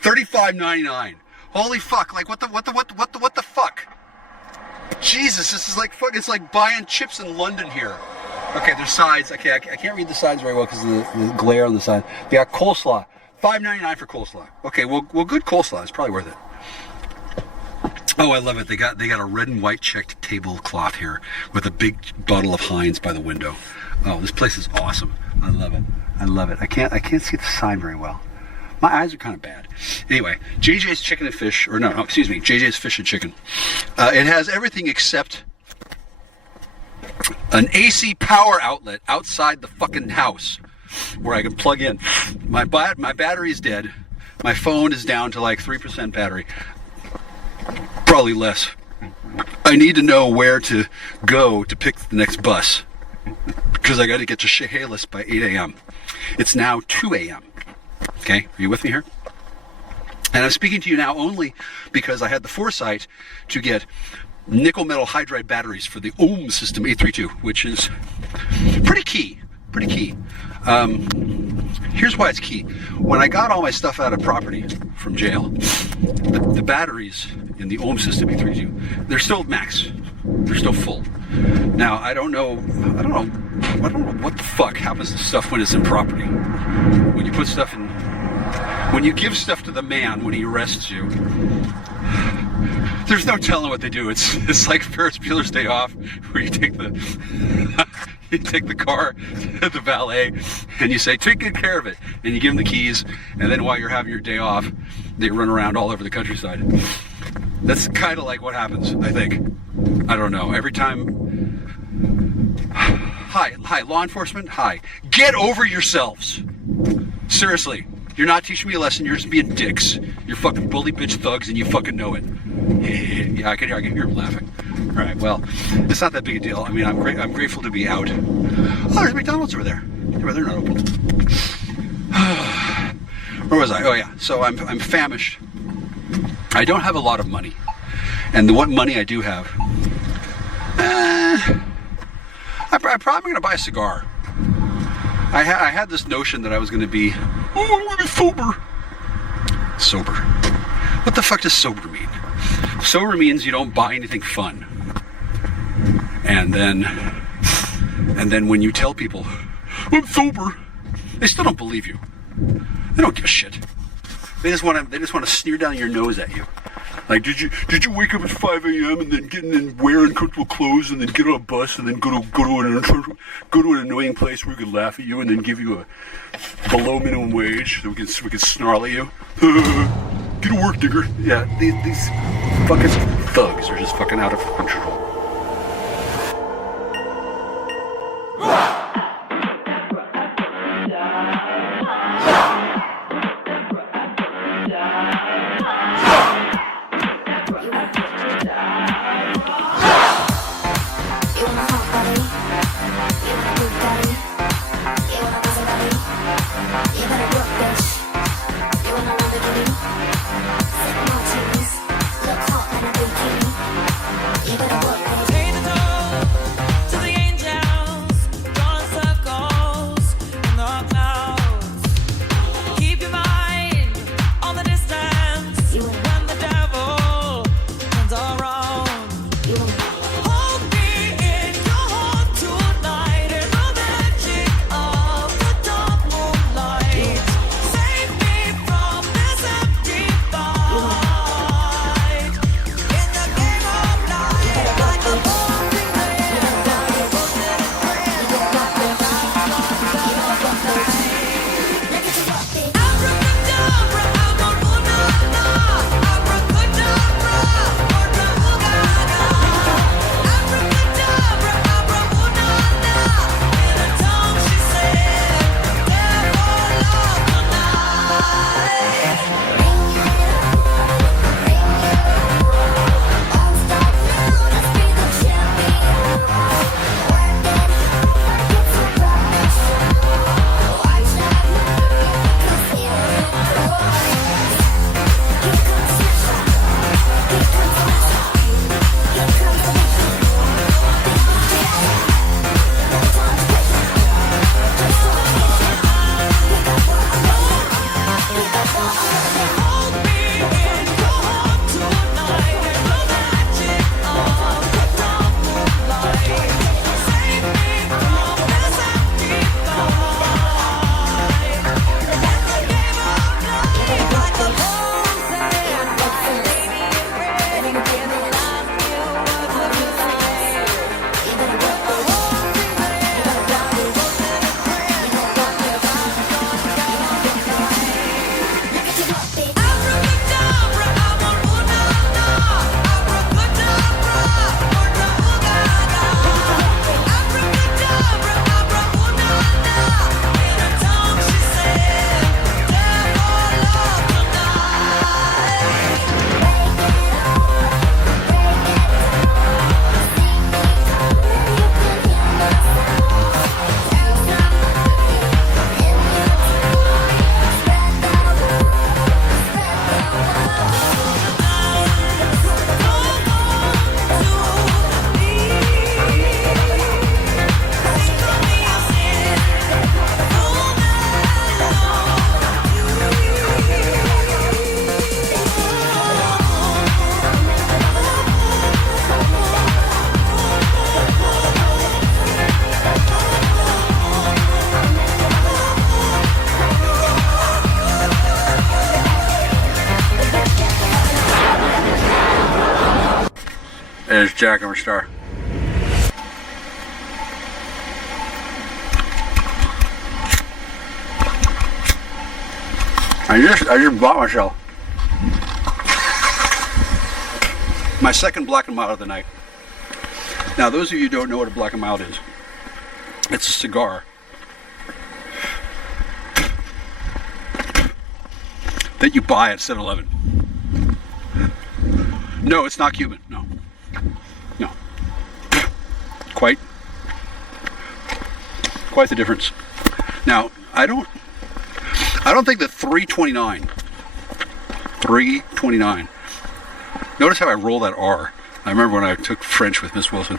$35.99. Holy fuck! Like what the fuck? Jesus, this is like fuck. It's like buying chips in London here. Okay, there's sides. Okay, I can't read the sides very well because of the glare on the side. They got coleslaw. $5.99 for coleslaw. Okay, well, good coleslaw. It's probably worth it. Oh, I love it. They got a red and white checked tablecloth here with a big bottle of Heinz by the window. Oh, this place is awesome. I love it. I can't see the sign very well. My eyes are kind of bad. Anyway, JJ's Chicken and Fish, JJ's Fish and Chicken. It has everything except an AC power outlet outside the fucking house where I can plug in. My battery is dead. My phone is down to like 3% battery. Probably less. I need to know where to go to pick the next bus because I got to get to Chehalis by 8 a.m. It's now 2 a.m. Okay, are you with me here? And I'm speaking to you now only because I had the foresight to get nickel metal hydride batteries for the Ohm system 832, which is pretty key. Here's why it's key. When I got all my stuff out of property from jail, the batteries in the Ohm system 832, they're still max. They're still full. Now, I don't know what the fuck happens to stuff when it's in property. When you put stuff in, when you give stuff to the man when he arrests you, there's no telling what they do. It's like Ferris Bueller's Day Off, where you take the you take the car to the valet and you say, take good care of it, and you give them the keys, and then while you're having your day off, they run around all over the countryside. That's kind of like what happens, I think. I don't know. Every time. Hi, law enforcement. Hi, get over yourselves. Seriously, you're not teaching me a lesson. You're just being dicks. You're fucking bully bitch thugs, and you fucking know it. Yeah, I can hear them laughing. All right, well, it's not that big a deal. I mean, I'm grateful to be out. Oh, there's McDonald's over there. Yeah, they're not open. Where was I? Oh yeah. So I'm famished. I don't have a lot of money, and the what money I do have, I'm probably gonna buy a cigar. I had this notion that I was gonna be, I'm gonna be sober. Sober. What the fuck does sober mean? Sober means you don't buy anything fun. And then when you tell people, I'm sober, they still don't believe you. They don't give a shit. They just want to sneer down your nose at you. Like, did you wake up at 5 a.m. and then get in and wear uncomfortable clothes and then get on a bus and then go to an annoying place where we could laugh at you and then give you a below minimum wage so we can snarl at you? Get to work, digger. Yeah, these fucking thugs are just fucking out of control. You better work. is Jack and Star. I just bought myself my second Black and Mild of the night. Now, those of you who don't know what a Black and Mild is, it's a cigar that you buy at 7-Eleven. No, it's not Cuban. No. Quite the difference. Now, I don't think the 329. Notice how I roll that R. I remember when I took French with Miss Wilson.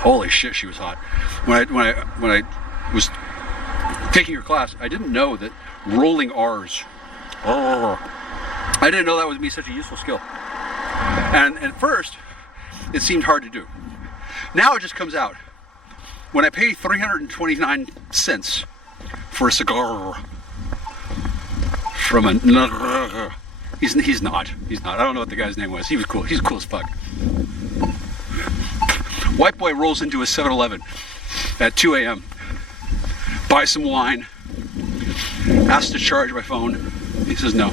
Holy shit, she was hot. When I was taking her class, I didn't know that rolling R's. I didn't know that would be such a useful skill. And at first, it seemed hard to do. Now it just comes out. When I pay 329 cents for a cigar from a... He's not. I don't know what the guy's name was. He was cool. He's cool as fuck. White boy rolls into a 7-Eleven at 2 a.m. Buys some wine. Asks to charge my phone. He says no.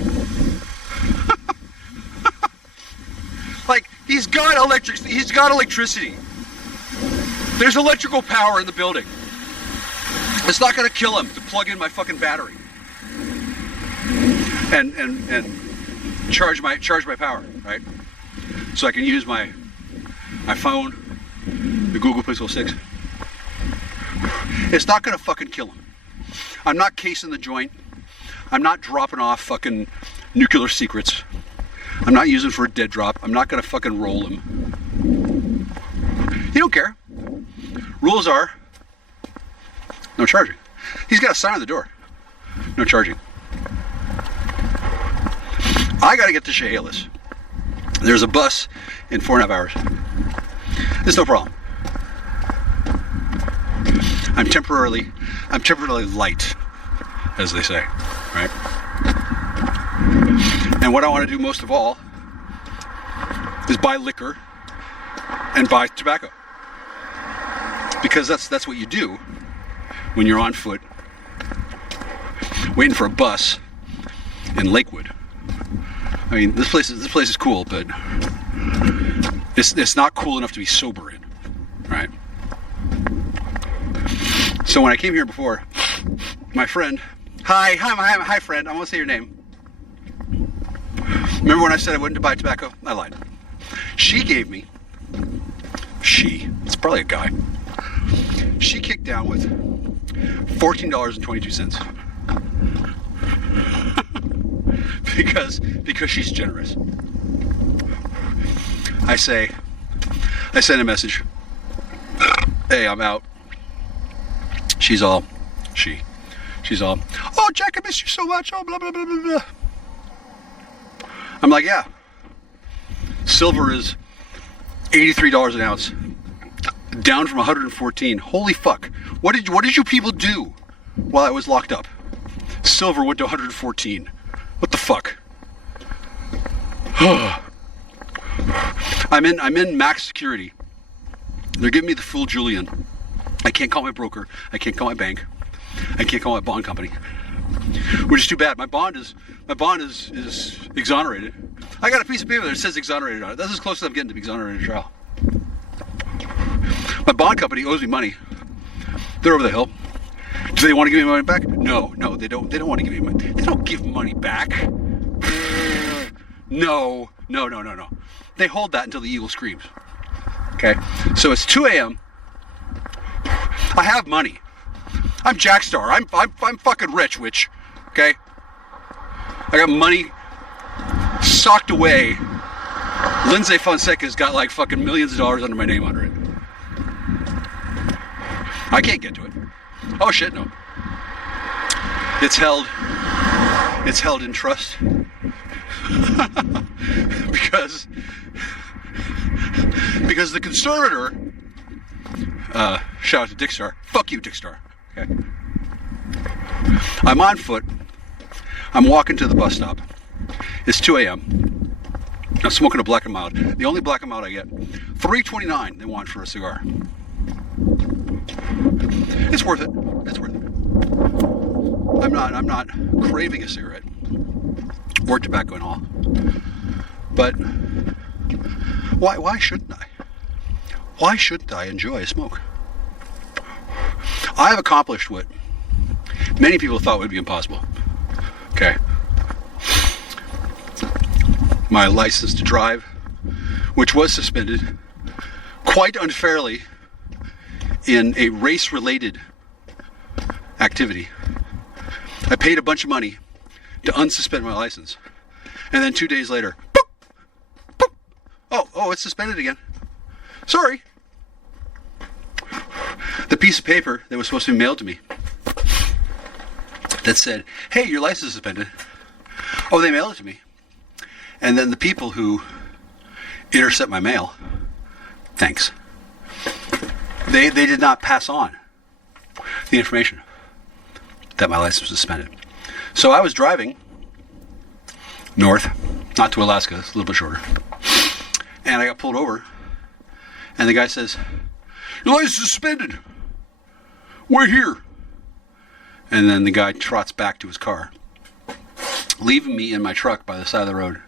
Like, he's got electricity. There's electrical power in the building. It's not gonna kill him to plug in my fucking battery and charge my power, right? So I can use my phone, the Google Pixel 6. It's not gonna fucking kill him. I'm not casing the joint. I'm not dropping off fucking nuclear secrets. I'm not using for a dead drop. I'm not gonna fucking roll him. He don't care. Rules are no charging. He's got a sign on the door. No charging. I gotta get to Chehalis. There's a bus in 4.5 hours. It's no problem. I'm temporarily light, as they say, right? And what I want to do most of all is buy liquor and buy tobacco. Because that's what you do when you're on foot waiting for a bus in Lakewood. I mean, this place is cool, but it's not cool enough to be sober in, right? So when I came here before, my friend, hi friend, I won't say your name. Remember when I said I wouldn't buy tobacco? I lied. She gave me, it's probably a guy. She kicked down with $14.22 because she's generous. I send a message. Hey, I'm out. She's all, oh, Jack, I miss you so much. Oh, blah, blah, blah, blah, blah. I'm like, yeah. Silver is $83 an ounce. Down from 114. Holy fuck. What did you people do while I was locked up? Silver went to 114. What the fuck? I'm in max security. They're giving me the full Julian. I can't call my broker. I can't call my bank. I can't call my bond company. Which is too bad. My bond is exonerated. I got a piece of paper that says exonerated on it. That's as close as I'm getting to be exonerated trial. My bond company owes me money. They're over the hill. Do they want to give me money back? No, they don't. They don't want to give me money. They don't give money back. No. They hold that until the eagle screams. Okay? So it's 2 a.m. I have money. I'm Jackstar. I'm fucking rich, witch. Okay? I got money socked away. Lindsay Fonseca's got like fucking millions of dollars under my name under it. I can't get to it. Oh shit, no. It's held in trust. because the conservator, shout out to Dickstar. Fuck you, Dickstar. Okay. I'm on foot. I'm walking to the bus stop. It's 2 a.m. I'm smoking a black and mild. The only black and mild I get. $3.29 they want for a cigar. It's worth it. It's worth it. I'm not craving a cigarette or tobacco and all. But why shouldn't I? Why shouldn't I enjoy a smoke? I have accomplished what many people thought would be impossible. Okay. My license to drive, which was suspended quite unfairly in a race-related activity. I paid a bunch of money to unsuspend my license. And then 2 days later, boop, boop, oh, it's suspended again. Sorry. The piece of paper that was supposed to be mailed to me that said, hey, your license is suspended. Oh, they mailed it to me. And then the people who intercept my mail, thanks, they did not pass on the information that my license was suspended. So I was driving north, not to Alaska, it's a little bit shorter, and I got pulled over, and the guy says, your license is suspended. We're here. And then the guy trots back to his car, leaving me in my truck by the side of the road,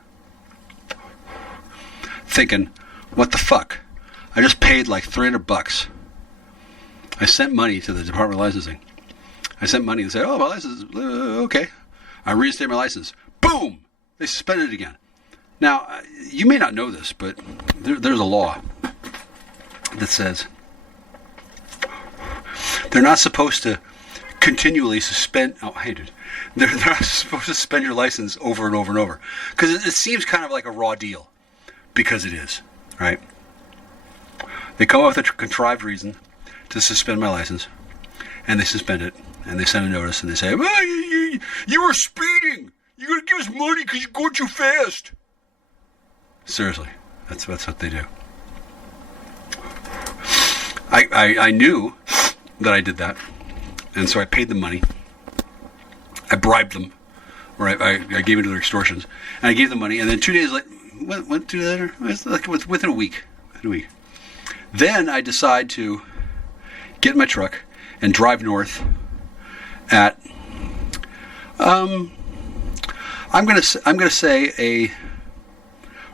thinking, what the fuck? I just paid like $300. I sent money to the Department of Licensing. I sent money and said, oh, my license, okay. I reinstated my license. Boom! They suspended it again. Now, you may not know this, but there's a law that says they're not supposed to continually suspend. Oh, hey, dude. They're not supposed to suspend your license over and over and over. Because it seems kind of like a raw deal. Because it is, right? They come up with a contrived reason to suspend my license. And they suspend it. And they send a notice and they say, well, you were speeding. You're going to give us money because you're going too fast. Seriously. That's what they do. I knew that I did that. And so I paid them money. I bribed them. Or I gave into their extortions. And I gave them money. And then 2 days later, went to later? It's like within a week. Then I decide to get in my truck and drive north at I'm gonna say a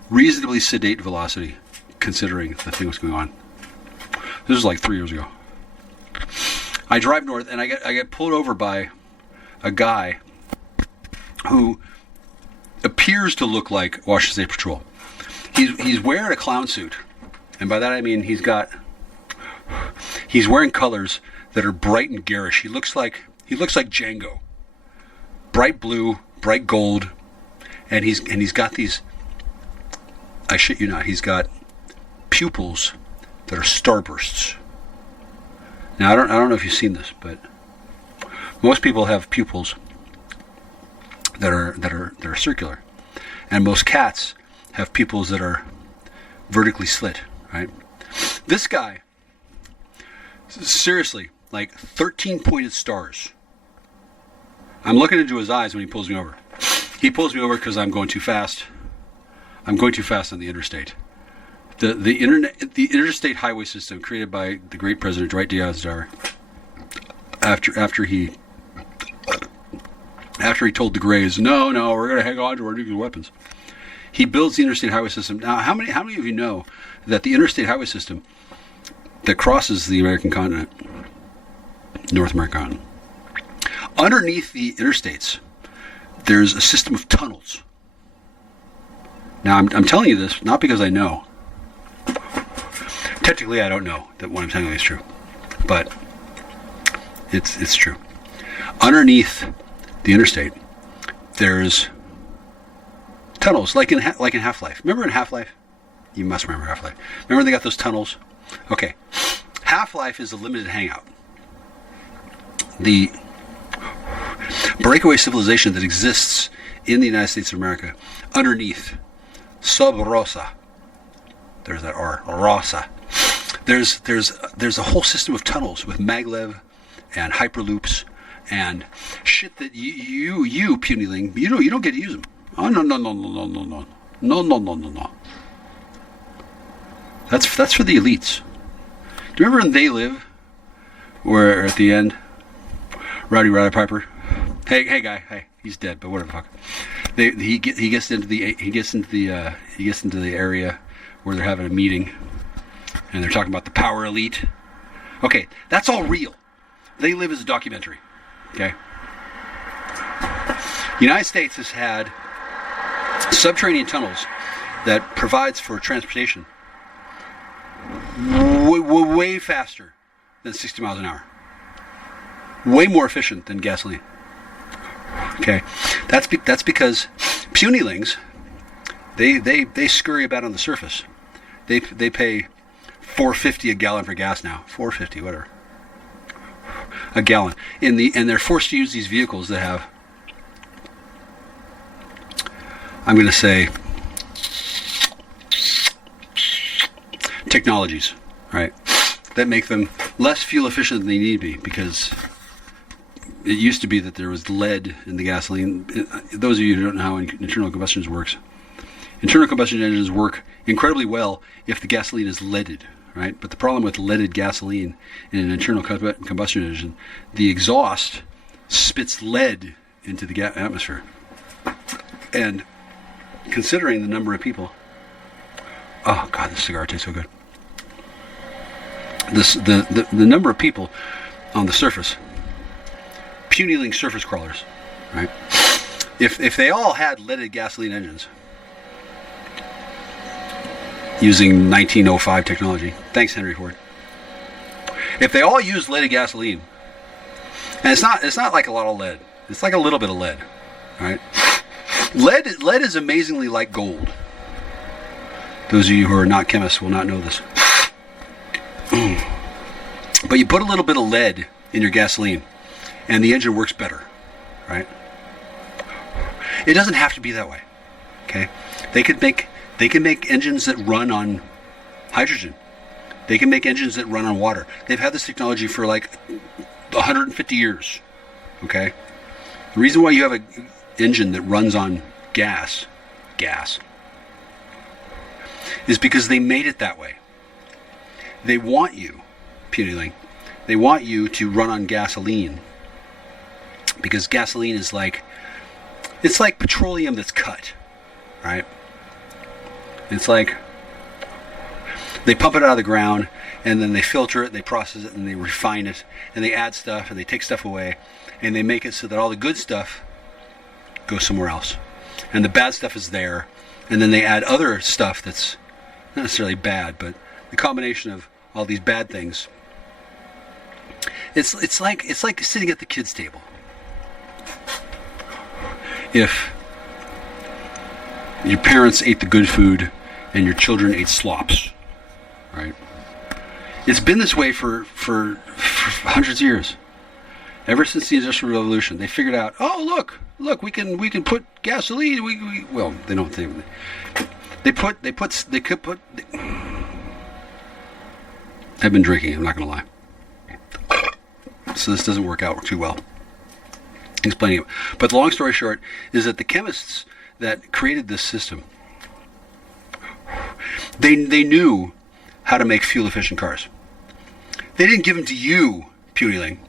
reasonably sedate velocity, considering the thing was going on. This was like 3 years ago. I drive north and I get pulled over by a guy who appears to look like Washington State Patrol. He's wearing a clown suit, and by that I mean he's wearing colors that are bright and garish. He looks like Django. Bright blue, bright gold, and he's got these. I shit you not. He's got pupils that are starbursts. Now I don't know if you've seen this, but most people have pupils that are circular, and most cats have pupils that are vertically slit. Right? This guy, seriously, like 13 pointed stars. I'm looking into his eyes when he pulls me over. He pulls me over because I'm going too fast. I'm going too fast on the interstate. The interstate highway system created by the great President Dwight D. Eisenhower after he told the Greys, no, we're going to hang on to our nuclear weapons. He builds the interstate highway system. Now, how many of you know that the interstate highway system that crosses the American continent, North American continent, underneath the interstates, there's a system of tunnels. Now, I'm telling you this not because I know. Technically, I don't know that what I'm telling you is true, but it's true. Underneath the interstate, there's tunnels, like in Half-Life. Remember in Half-Life? You must remember Half-Life. Remember they got those tunnels? Okay. Half-Life is a limited hangout. The breakaway civilization that exists in the United States of America, underneath, sub rosa. There's that R, rosa. There's a whole system of tunnels with maglev and hyperloops and shit that you punyling, you don't get to use them. Oh no. No. That's for the elites. Do you remember in They Live, where at the end, Rowdy Piper, hey guy, hey, he's dead, but whatever, fuck. He gets into the area where they're having a meeting, and they're talking about the power elite. Okay, that's all real. They Live as a documentary. Okay. The United States has had subterranean tunnels that provides for transportation way faster than 60 miles an hour. Way more efficient than gasoline. Okay, that's because punilings, they scurry about on the surface. They pay $4.50 a gallon for gas now. $4.50, whatever, a gallon. And they're forced to use these vehicles that have, I'm going to say, technologies, right, that make them less fuel efficient than they need to be, because it used to be that there was lead in the gasoline. Those of you who don't know how internal combustion works, internal combustion engines work incredibly well if the gasoline is leaded, right? But the problem with leaded gasoline in an internal combustion engine, the exhaust spits lead into the atmosphere. And considering the number of people, oh God, this cigar tastes so good. The number of people on the surface, puniling surface crawlers, right? If they all had leaded gasoline engines using 1905 technology, thanks Henry Ford. If they all used leaded gasoline, and it's not like a lot of lead, it's like a little bit of lead, right? Lead is amazingly like gold. Those of you who are not chemists will not know this. But you put a little bit of lead in your gasoline and the engine works better, right? It doesn't have to be that way. Okay? They can make engines that run on hydrogen. They can make engines that run on water. They've had this technology for like 150 years. Okay? The reason why you have an engine that runs on gas is because they made it that way. They want you, puniling, they want you to run on gasoline, because gasoline is it's like petroleum that's cut, right? It's like they pump it out of the ground and then they filter it, they process it, and they refine it, and they add stuff and they take stuff away, and they make it so that all the good stuff goes somewhere else and the bad stuff is there, and then they add other stuff that's not necessarily bad, but the combination of all these bad things. It's like sitting at the kids' table. If your parents ate the good food and your children ate slops, right? It's been this way for hundreds of years. Ever since the Industrial Revolution, they figured out, oh look, we can put gasoline. Well, they don't think they could put. I've been drinking, I'm not going to lie. So this doesn't work out too well explaining it. But the long story short is that the chemists that created this system, they knew how to make fuel-efficient cars. They didn't give them to you, puniling.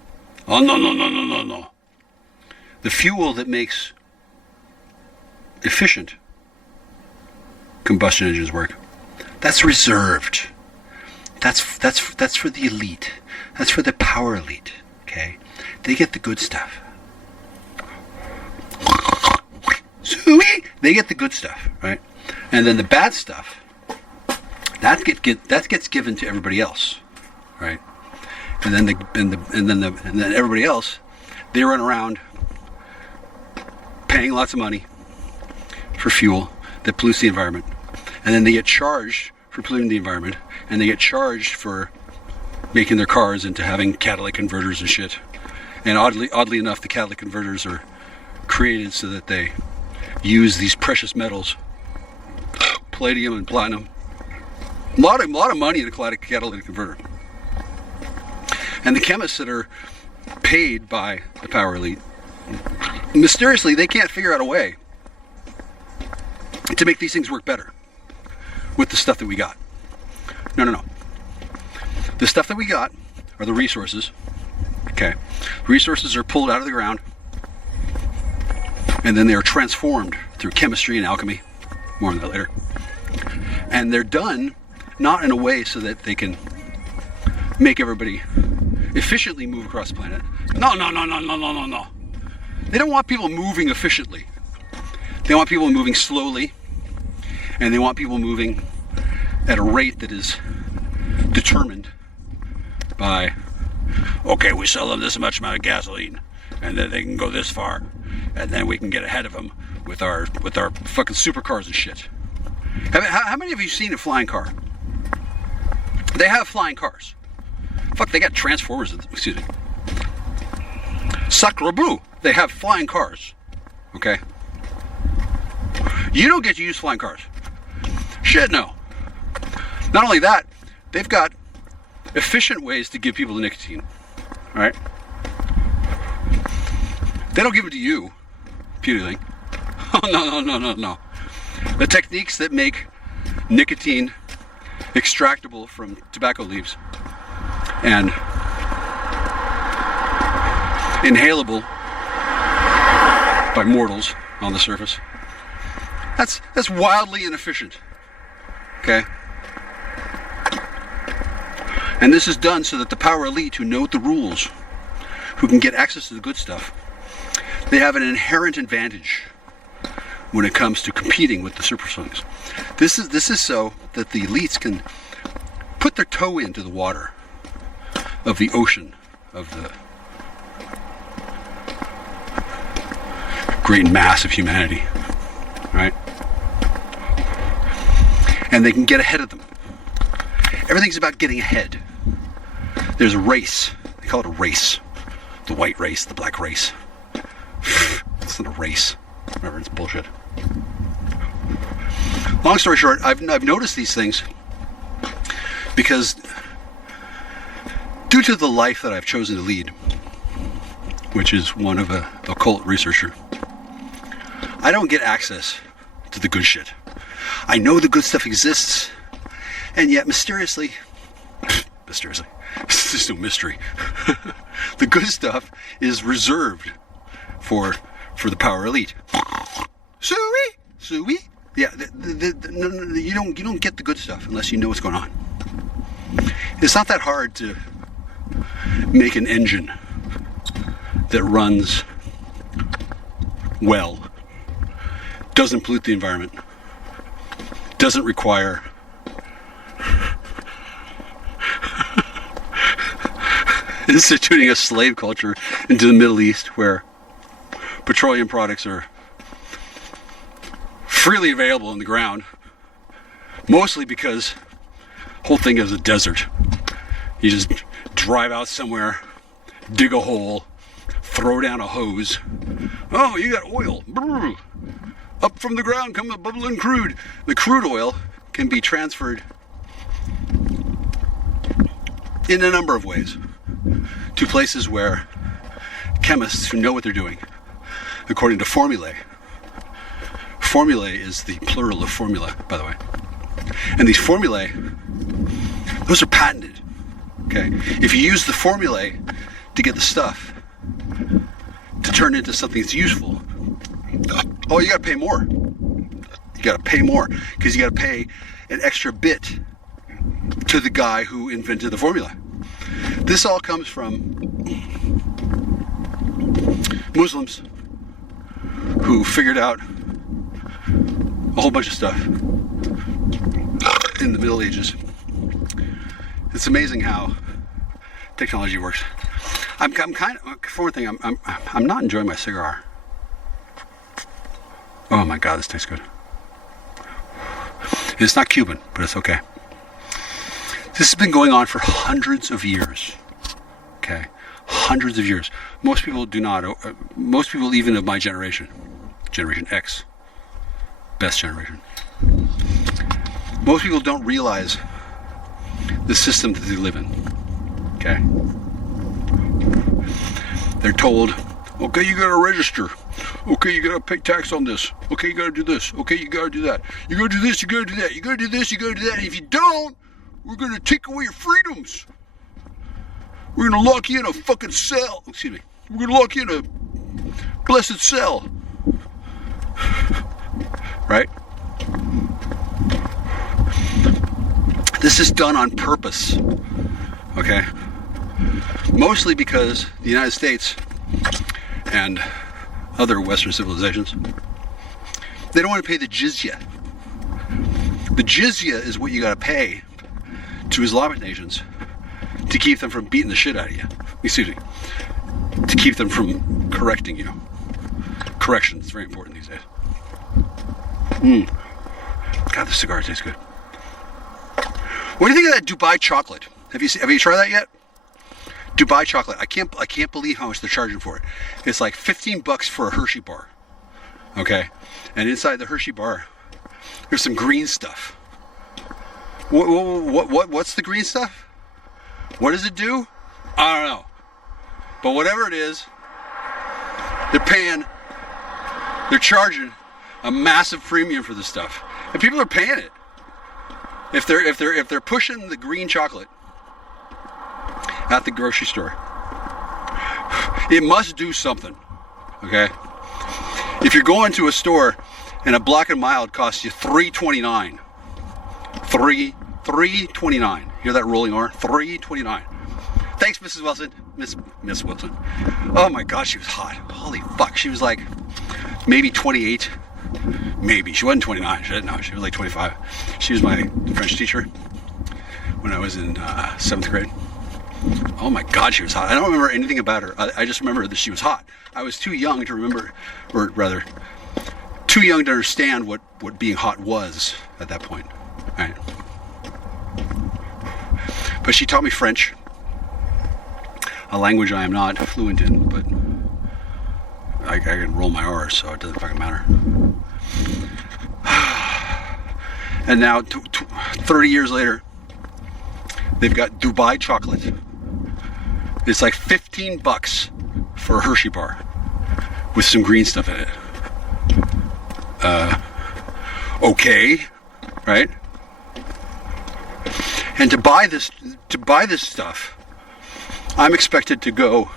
Oh, no. The fuel that makes efficient combustion engines work, that's reserved. That's for the elite. That's for the power elite. Okay, they get the good stuff. They get the good stuff, right? And then the bad stuff that gets given to everybody else, right? And then everybody else, they run around paying lots of money for fuel that pollutes the environment, and then they get charged for polluting the environment, and they get charged for making their cars into having catalytic converters and shit. And oddly enough, the catalytic converters are created so that they use these precious metals, palladium and platinum. A lot of money in a catalytic converter. And the chemists that are paid by the power elite, mysteriously, they can't figure out a way to make these things work better with the stuff that we got. No. The stuff that we got are the resources. Okay. Resources are pulled out of the ground, and then they are transformed through chemistry and alchemy. More on that later. And they're done not in a way so that they can make everybody efficiently move across the planet. No. They don't want people moving efficiently. They want people moving slowly, and they want people moving at a rate that is determined by, okay, we sell them this much amount of gasoline, and then they can go this far, and then we can get ahead of them with our fucking supercars and shit. How many of you seen a flying car? They have flying cars. Fuck, they got transformers. Excuse me. Sacre bleu. They have flying cars. Okay? You don't get to use flying cars. Shit, no. Not only that, they've got efficient ways to give people the nicotine. Alright? They don't give it to you. Puny. Oh, no. The techniques that make nicotine extractable from tobacco leaves and inhalable by mortals on the surface. That's wildly inefficient. Okay? And this is done so that the power elite who know the rules, who can get access to the good stuff, they have an inherent advantage when it comes to competing with the supersonics. This is so that the elites can put their toe into the water of the ocean of the great mass of humanity, right? And they can get ahead of them. Everything's about getting ahead. There's a race. They call it a race. The white race, the black race. It's not a race. Whatever, it's bullshit. Long story short, I've noticed these things because due to the life that I've chosen to lead, which is one of a occult researcher, I don't get access to the good shit. I know the good stuff exists, and yet mysteriously, there's no mystery. The good stuff is reserved for the power elite. Suey? Yeah, you don't get the good stuff unless you know what's going on. It's not that hard to make an engine that runs well, doesn't pollute the environment, doesn't require instituting a slave culture into the Middle East where petroleum products are freely available in the ground, mostly because the whole thing is a desert. You just drive out somewhere, dig a hole, throw down a hose. Oh, you got oil. Brr. Up from the ground comes the bubbling crude. The crude oil can be transferred in a number of ways to places where chemists who know what they're doing, according to formulae. Formulae is the plural of formula, by the way. And these formulae, those are patented. Okay? If you use the formulae to get the stuff to turn into something that's useful, oh, you gotta pay more. You gotta pay more because you gotta pay an extra bit to the guy who invented the formula. This all comes from Muslims who figured out a whole bunch of stuff in the Middle Ages. It's amazing how technology works. I'm kind of, for one thing, I'm not enjoying my cigar. Oh my God, this tastes good. It's not Cuban, but it's okay. This has been going on for hundreds of years. Okay, hundreds of years. Most people do not. Most people, even of my generation, Generation X, best generation. Most people don't realize the system that they live in. Okay, they're told, okay, you gotta register. Okay, you gotta pay tax on this. Okay, you gotta do this. Okay, you gotta do that. You gotta do this, you gotta do that. You gotta do this, you gotta do that. And if you don't, we're gonna take away your freedoms. We're gonna lock you in a fucking cell. Excuse me. We're gonna lock you in a blessed cell. Right? This is done on purpose. Okay? Mostly because the United States and other Western civilizations, they don't want to pay the jizya. The jizya is what you got to pay to Islamic nations to keep them from beating the shit out of you. Excuse me. To keep them from correcting you. Correction is very important these days. God, this cigar tastes good. What do you think of that Dubai chocolate? Have you tried that yet? Dubai chocolate. I can't believe how much they're charging for it. It's like $15 for a Hershey bar. Okay? And inside the Hershey bar, there's some green stuff. What's the green stuff? What does it do? I don't know. But whatever it is, they're charging a massive premium for this stuff. And people are paying it. If they're pushing the green chocolate at the grocery store, it must do something. Okay? If you're going to a store and a black and mild costs you $3.29. $3.29. Hear that rolling R? $3.29. Thanks, Mrs. Wilson. Miss Wilson. Oh my God, she was hot. Holy fuck. She was like maybe 28. Maybe. She wasn't 29. She was like 25. She was my French teacher when I was in 7th grade. Oh my God, she was hot. I don't remember anything about her. I just remember that she was hot. I was too young to remember, or rather, too young to understand what being hot was at that point. Right? But she taught me French, a language I am not fluent in, but I can roll my R's, so it doesn't fucking matter. And now, 30 years later, they've got Dubai chocolate. It's like $15 for a Hershey bar with some green stuff in it. Okay, right? And to buy this stuff, I'm expected to go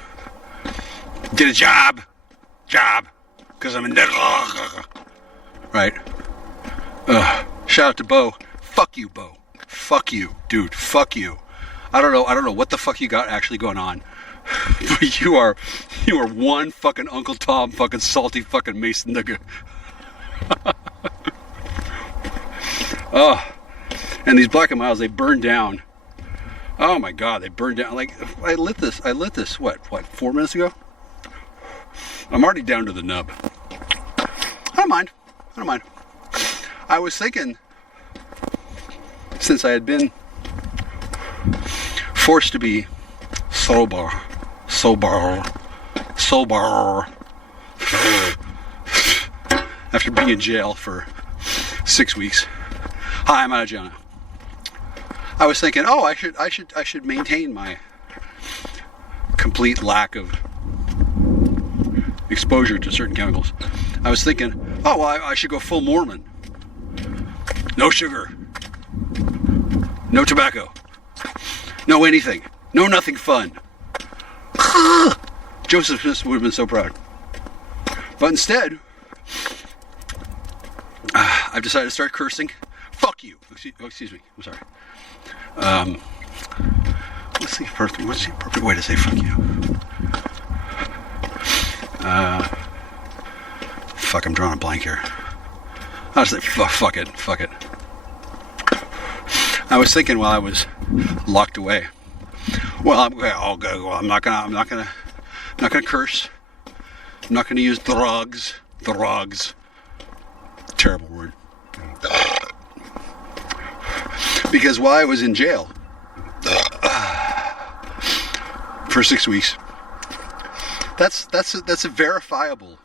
get a job, because I'm in debt. Right? Shout out to Bo. Fuck you, Bo. Fuck you, dude. Fuck you. I don't know what the fuck you got actually going on. But you are one fucking Uncle Tom fucking salty fucking Mason nigga. Oh. And these black and miles, they burn down. Oh my God, they burn down. Like, I lit this, what, 4 minutes ago? I'm already down to the nub. I don't mind. I was thinking, since I had been forced to be sober, after being in jail for 6 weeks. Hi, I'm out of jail now. I was thinking, I should maintain my complete lack of exposure to certain chemicals. I was thinking, I should go full Mormon. No sugar. No tobacco. No anything. No nothing fun. Joseph Smith would have been so proud. But instead, I've decided to start cursing. Fuck you. Excuse me. I'm sorry. What's the appropriate way to say fuck you? Fuck, I'm drawing a blank here. I'll just say fuck it. I was thinking while I was locked away. I'm not gonna curse. I'm not gonna use drugs. Terrible word. Because while I was in jail for 6 weeks, that's a verifiable,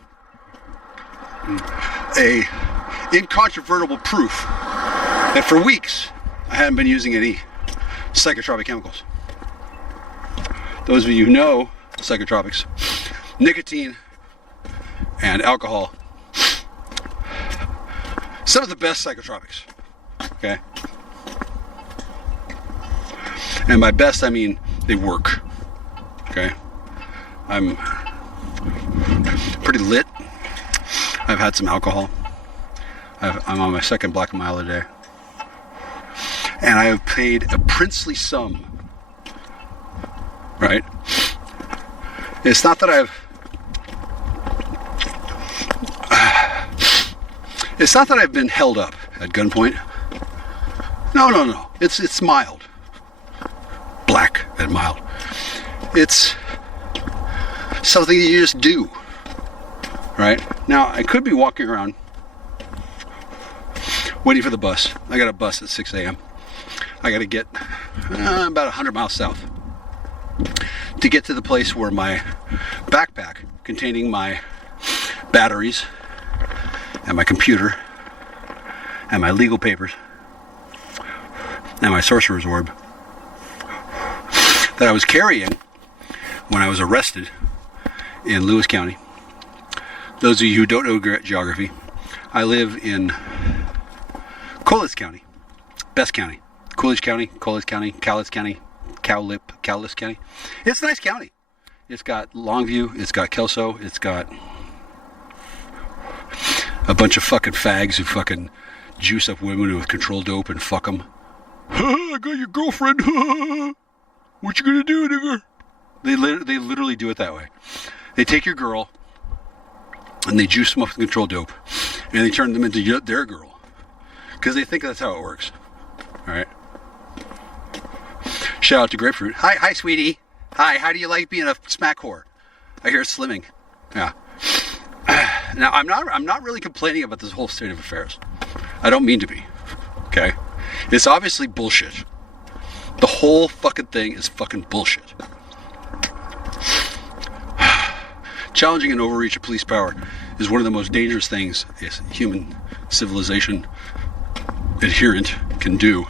a incontrovertible proof that for weeks I hadn't been using any psychotropic chemicals. Those of you who know psychotropics, nicotine and alcohol. Some of the best psychotropics. Okay? And by best, I mean they work. Okay? I'm pretty lit. I've had some alcohol. I'm on my second Black and Mild a day. And I have paid a princely sum. Right? It's not that I've been held up at gunpoint. No. It's mild. Black and mild. It's something you just do. Right? Now, I could be walking around waiting for the bus. I got a bus at 6 a.m. I got to get about 100 miles south to get to the place where my backpack containing my batteries and my computer and my legal papers and my sorcerer's orb that I was carrying when I was arrested in Lewis County. Those of you who don't know geography, I live in Coles County, Best County, Coolidge County, Coles County, Cowlitz County, Cowlitz County. It's a nice county. It's got Longview, it's got Kelso, it's got a bunch of fucking fags who fucking juice up women with controlled dope and fuck them. I got your girlfriend. What you gonna do, nigga? They literally do it that way. They take your girl and they juice them up with controlled dope and they turn them into their girl because they think that's how it works. All right. Shout out to Grapefruit. Hi, sweetie. Hi, how do you like being a smack whore? I hear it's slimming. Yeah. Now, I'm not really complaining about this whole state of affairs. I don't mean to be. Okay? It's obviously bullshit. The whole fucking thing is fucking bullshit. Challenging and overreach of police power is one of the most dangerous things a human civilization adherent can do.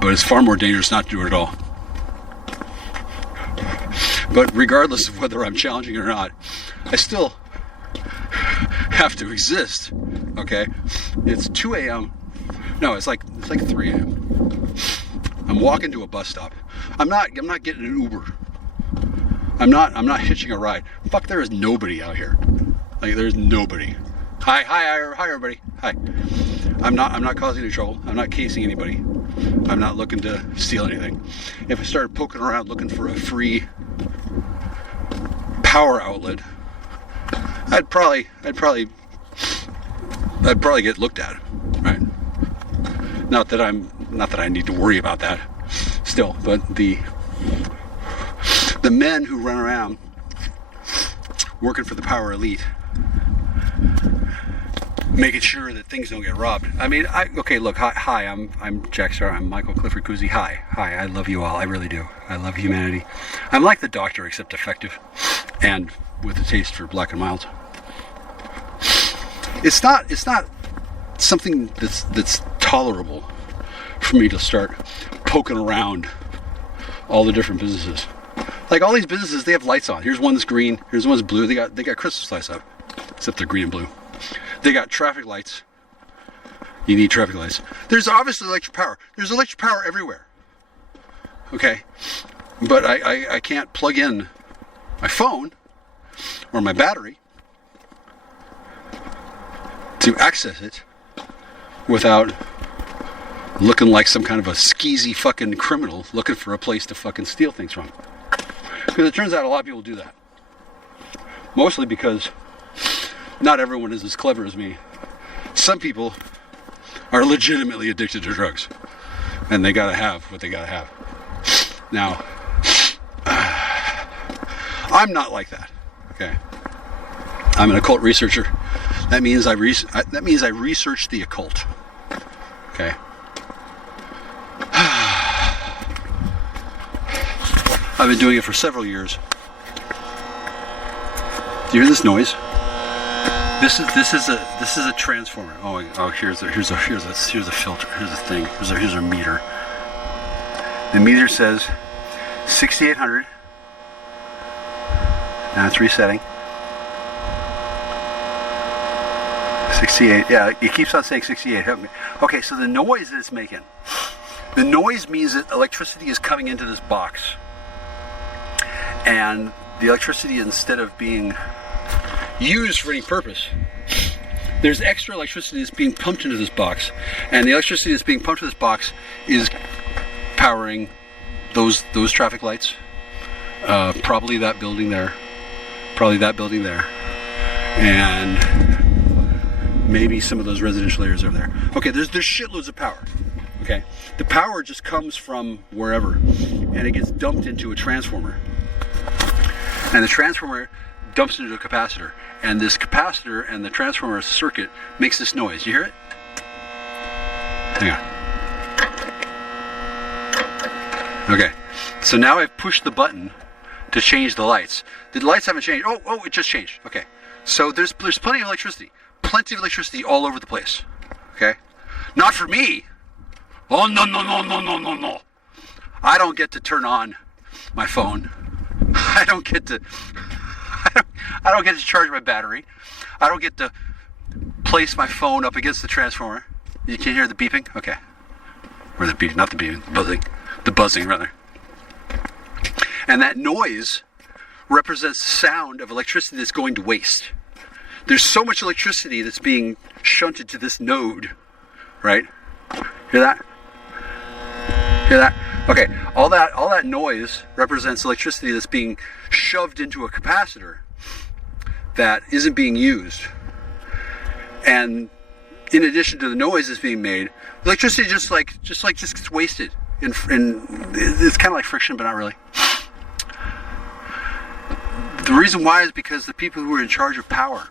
But it's far more dangerous not to do it at all. But regardless of whether I'm challenging it or not, I still have to exist. Okay? It's 2 a.m. No, it's like 3 a.m. I'm walking to a bus stop. I'm not getting an Uber. I'm not hitching a ride. Fuck, there is nobody out here. Like, there's nobody. Hi everybody. Hi. I'm not causing any trouble. I'm not casing anybody. I'm not looking to steal anything. If I started poking around looking for a free power outlet, I'd probably get looked at, right? Not that I need to worry about that still, but the men who run around working for the power elite, making sure that things don't get robbed. I mean, okay, look, hi, I'm Jackstar, I'm Michael Clifford Cousy. Hi, I love you all, I really do. I love humanity. I'm like the Doctor, except effective, and with a taste for Black and Mild. It's not something that's tolerable for me to start poking around all the different businesses. Like, all these businesses, they have lights on. Here's one that's green, here's one that's blue. They got Christmas lights up, except they're green and blue. They got traffic lights. You need traffic lights. There's obviously electric power. There's electric power everywhere. Okay? But I can't plug in my phone or my battery to access it without looking like some kind of a skeezy fucking criminal looking for a place to fucking steal things from. Because it turns out a lot of people do that. Mostly because not everyone is as clever as me. Some people are legitimately addicted to drugs. And they gotta have what they gotta have. Now, I'm not like that. Okay? I'm an occult researcher. That means I research the occult. Okay? I've been doing it for several years. Do you hear this noise? This is a transformer. Oh, here's a filter. Here's a thing. Here's a meter. The meter says 6,800. Now it's resetting. 68. Yeah, it keeps on saying 68. Okay, so the noise that it's making. The noise means that electricity is coming into this box. And the electricity, instead of being used for any purpose, there's extra electricity that's being pumped into this box. And the electricity that's being pumped to this box is powering those traffic lights. Probably that building there. Probably that building there. And maybe some of those residential areas over there. Okay, there's shitloads of power. Okay, the power just comes from wherever, and it gets dumped into a transformer. And the transformer dumps into a capacitor, and this capacitor and the transformer circuit makes this noise. You hear it? Hang on. Okay, so now I've pushed the button to change the lights. The lights haven't changed. Oh, it just changed. Okay, so there's plenty of electricity. Plenty of electricity all over the place. Okay? Not for me. Oh, no. I don't get to turn on my phone. I don't get to charge my battery. I don't get to place my phone up against the transformer. You can hear the beeping? Okay. Or the beeping, not the beeping, the buzzing. The buzzing, rather. And that noise represents the sound of electricity that's going to waste. There's so much electricity that's being shunted to this node, right? Hear that? Hear that? Okay, all that noise represents electricity that's being shoved into a capacitor that isn't being used. And in addition to the noise that's being made, electricity just gets wasted. And it's kind of like friction, but not really. The reason why is because the people who are in charge of power,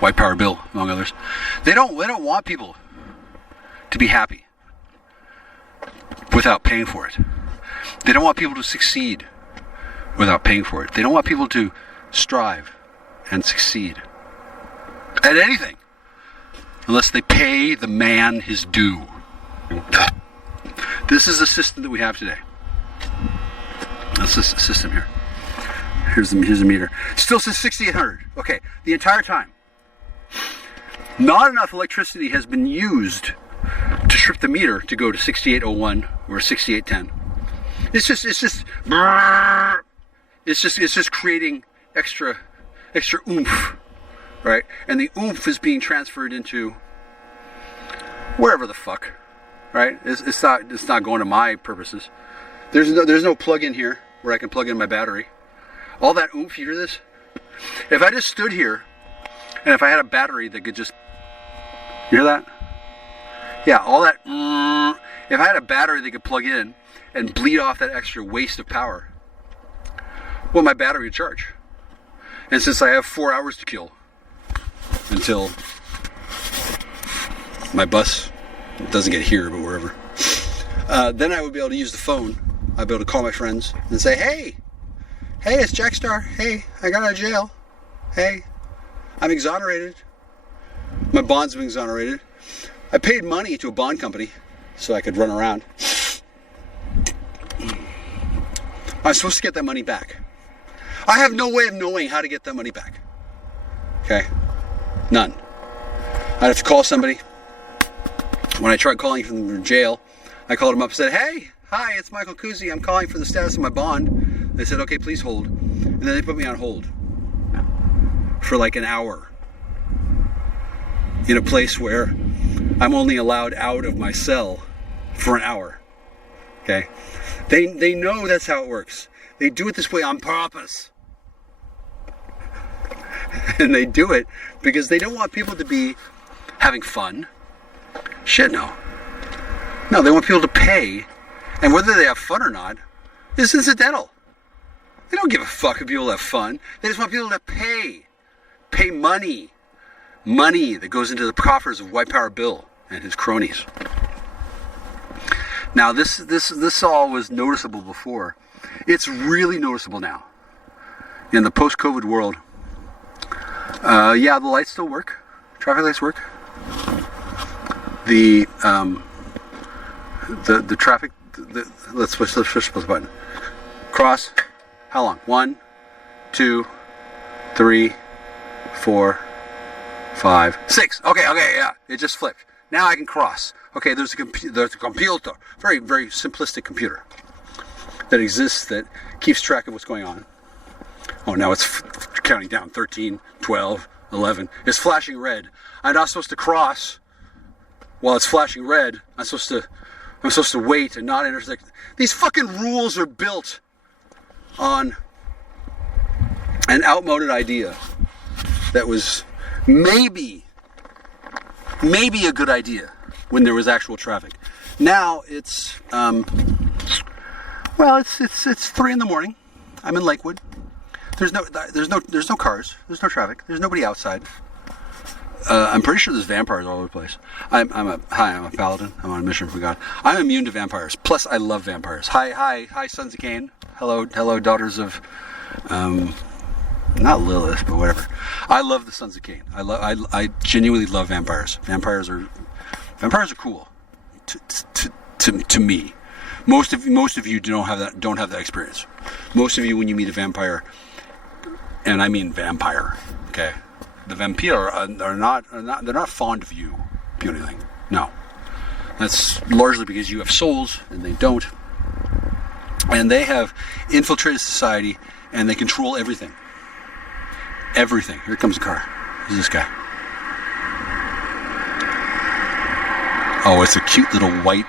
White Power Bill, among others, they don't want people to be happy without paying for it. They don't want people to succeed without paying for it. They don't want people to strive and succeed at anything unless they pay the man his due. This is the system that we have today. That's the system here. Here's the meter. Still says 6800. Okay, the entire time. Not enough electricity has been used to trip the meter to go to 6801 or 6810. It's just creating extra oomph, right? And the oomph is being transferred into wherever the fuck, right? It's not going to my purposes. There's no plug in here where I can plug in my battery. All that oomph, you hear this? If I just stood here and if I had a battery that could just, you hear that? Yeah, all that, if I had a battery that could plug in and bleed off that extra waste of power, well, my battery would charge. And since I have 4 hours to kill until my bus doesn't get here, but wherever, then I would be able to use the phone. I'd be able to call my friends and say, hey, it's Jackstar. Hey, I got out of jail. Hey, I'm exonerated. My bonds have been exonerated. I paid money to a bond company so I could run around. I'm supposed to get that money back. I have no way of knowing how to get that money back. Okay? None. I'd have to call somebody. When I tried calling from jail, I called them up and said, hey, hi, it's Michael Kuzi. I'm calling for the status of my bond. They said, okay, please hold. And then they put me on hold for like an hour in a place where I'm only allowed out of my cell for an hour. Okay? They know that's how it works. They do it this way on purpose. And they do it because they don't want people to be having fun. Shit, no. No, they want people to pay. And whether they have fun or not is incidental. They don't give a fuck if people have fun. They just want people to pay. Pay money. Money that goes into the coffers of White Power Bill and his cronies. Now, this all was noticeable before. It's really noticeable now. In the post-COVID world, yeah, the lights still work. Traffic lights work. The traffic. Let's push the button. Cross. How long? 1, 2, 3, 4, 5, 6. Okay, yeah. It just flipped. Now I can cross. Okay, there's a computer. Very, very simplistic computer that exists that keeps track of what's going on. Oh, now it's counting down. 13, 12, 11. It's flashing red. I'm not supposed to cross while it's flashing red. I'm supposed to wait and not intersect. These fucking rules are built on an outmoded idea that was maybe a good idea when there was actual traffic. Now it's it's 3 a.m. I'm in Lakewood. There's no cars. There's no traffic. There's nobody outside. I'm pretty sure there's vampires all over the place. I'm a paladin. I'm on a mission for God. I'm immune to vampires. Plus, I love vampires. Hi, sons of Cain. Hello, daughters of, not Lilith, but whatever. I love the sons of Cain. I genuinely love vampires. Vampires are cool. To me, most of you don't have that experience. Most of you, when you meet a vampire, and I mean vampire, okay. The vampire are not fond of you, if anything. No. That's largely because you have souls and they don't. And they have infiltrated society and they control everything. Everything. Here comes a car. Who's this guy? Oh, it's a cute little white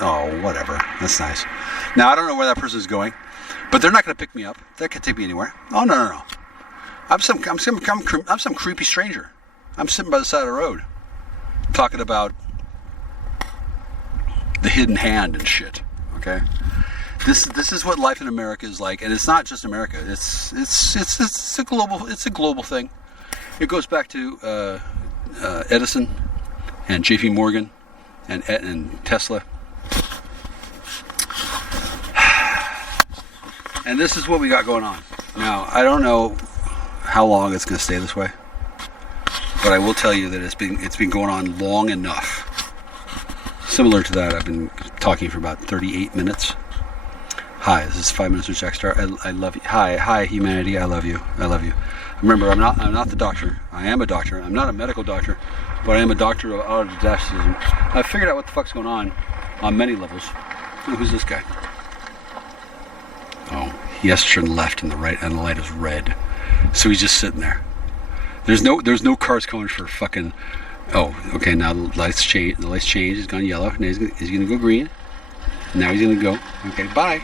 oh, whatever. That's nice. Now, I don't know where that person is going, but they're not going to pick me up. They can take me anywhere. Oh, no. I'm some creepy stranger. I'm sitting by the side of the road, talking about the hidden hand and shit. Okay, this is what life in America is like, and it's not just America. It's a global thing. It goes back to Edison and J.P. Morgan and Tesla, and this is what we got going on now. I don't know how long it's going to stay this way, but I will tell you that it's been going on long enough. Similar to that, I've been talking for about 38 minutes. Hi, this is 5 Minutes with Jackstar. I love you. Hi, humanity. I love you. Remember, I'm not the doctor. I am a doctor. I'm not a medical doctor, but I am a doctor of autodidacticism. I've figured out what the fuck's going on many levels. Oh, who's this guy? Oh, he has to turn left and the right, and the light is red. So he's just sitting there. There's no cars coming for fucking. Oh, okay. Now the lights change. The lights change. It's gone yellow. Now he's gonna go green. Now he's gonna go. Okay. Bye.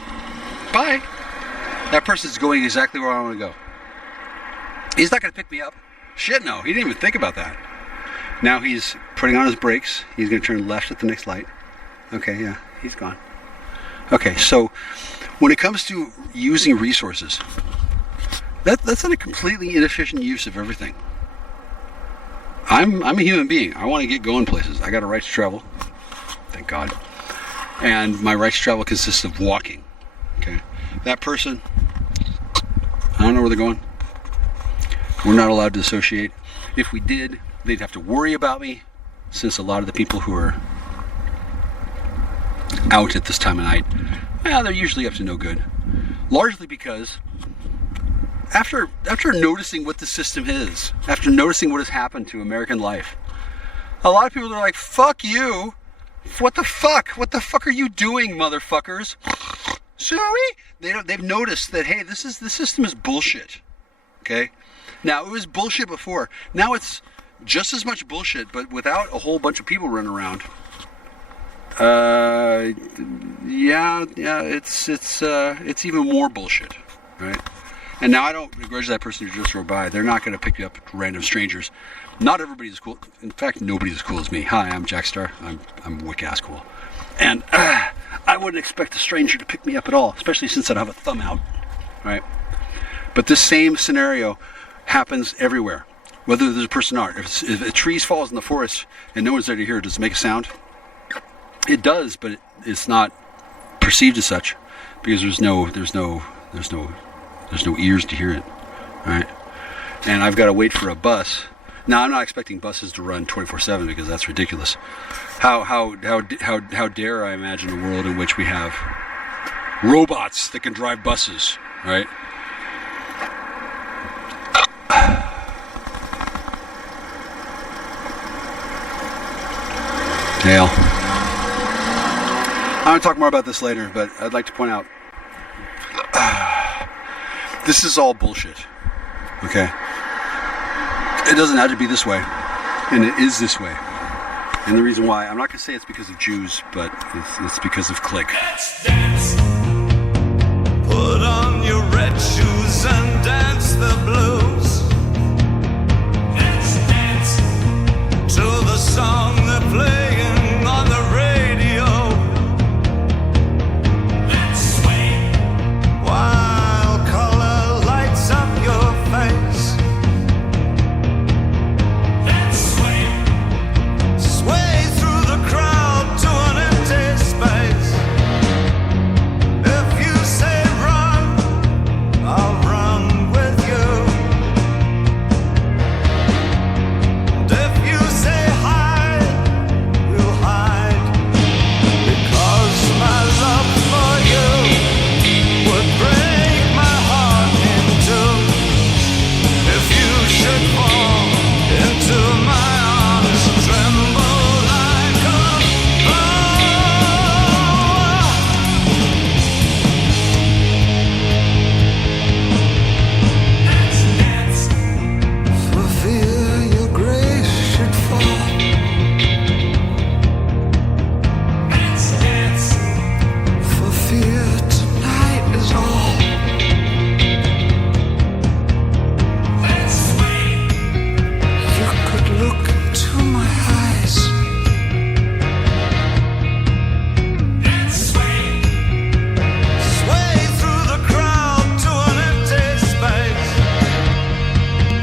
That person's going exactly where I want to go. He's not gonna pick me up. Shit, no. He didn't even think about that. Now he's putting on his brakes. He's gonna turn left at the next light. Okay. Yeah. He's gone. Okay. So when it comes to using resources. That's not a completely inefficient use of everything. I'm a human being. I want to get going places. I got a right to travel. Thank God. And my right to travel consists of walking. Okay. That person, I don't know where they're going. We're not allowed to associate. If we did, they'd have to worry about me, since a lot of the people who are out at this time of night, well, they're usually up to no good. Largely because after noticing what the system is, after noticing what has happened to American life, a lot of people are like, fuck you. What the fuck? What the fuck are you doing, motherfuckers? Sorry? They've noticed that, hey, the system is bullshit. Okay? Now, it was bullshit before. Now it's just as much bullshit, but without a whole bunch of people running around. It's even more bullshit, right? And now I don't begrudge that person who just rode by. They're not going to pick you up, random strangers. Not everybody is cool. In fact, nobody's as cool as me. Hi, I'm Jackstar. I'm wick-ass cool. And I wouldn't expect a stranger to pick me up at all, especially since I don't have a thumb out, right? But this same scenario happens everywhere, whether there's a person or not. If a tree falls in the forest and no one's there to hear it, does it make a sound? It does, but it's not perceived as such because there's no ears to hear it, right? And I've got to wait for a bus. Now, I'm not expecting buses to run 24/7 because that's ridiculous. How dare I imagine a world in which we have robots that can drive buses, right? Hail. I'm going to talk more about this later, but I'd like to point out this is all bullshit. Okay? It doesn't have to be this way, and it is this way. And the reason why, I'm not going to say it's because of Jews, but it's because of clique. Let's dance. Put on your red shoes and dance the blues. Let's dance to the song they're playing on the radio. Let's sway while color lights up your face. Let's sway, sway through the crowd to an empty space. If you say run, I'll run with you. And if you say hide, we'll hide. Because my love for you would break my heart in two. If you should fall into my arms, tremble like a flower. Let's dance for fear your grace should fall. Let's dance for fear tonight is all. Let's sway. You could look into my eyes. Let's sway, sway through the crowd to an empty space.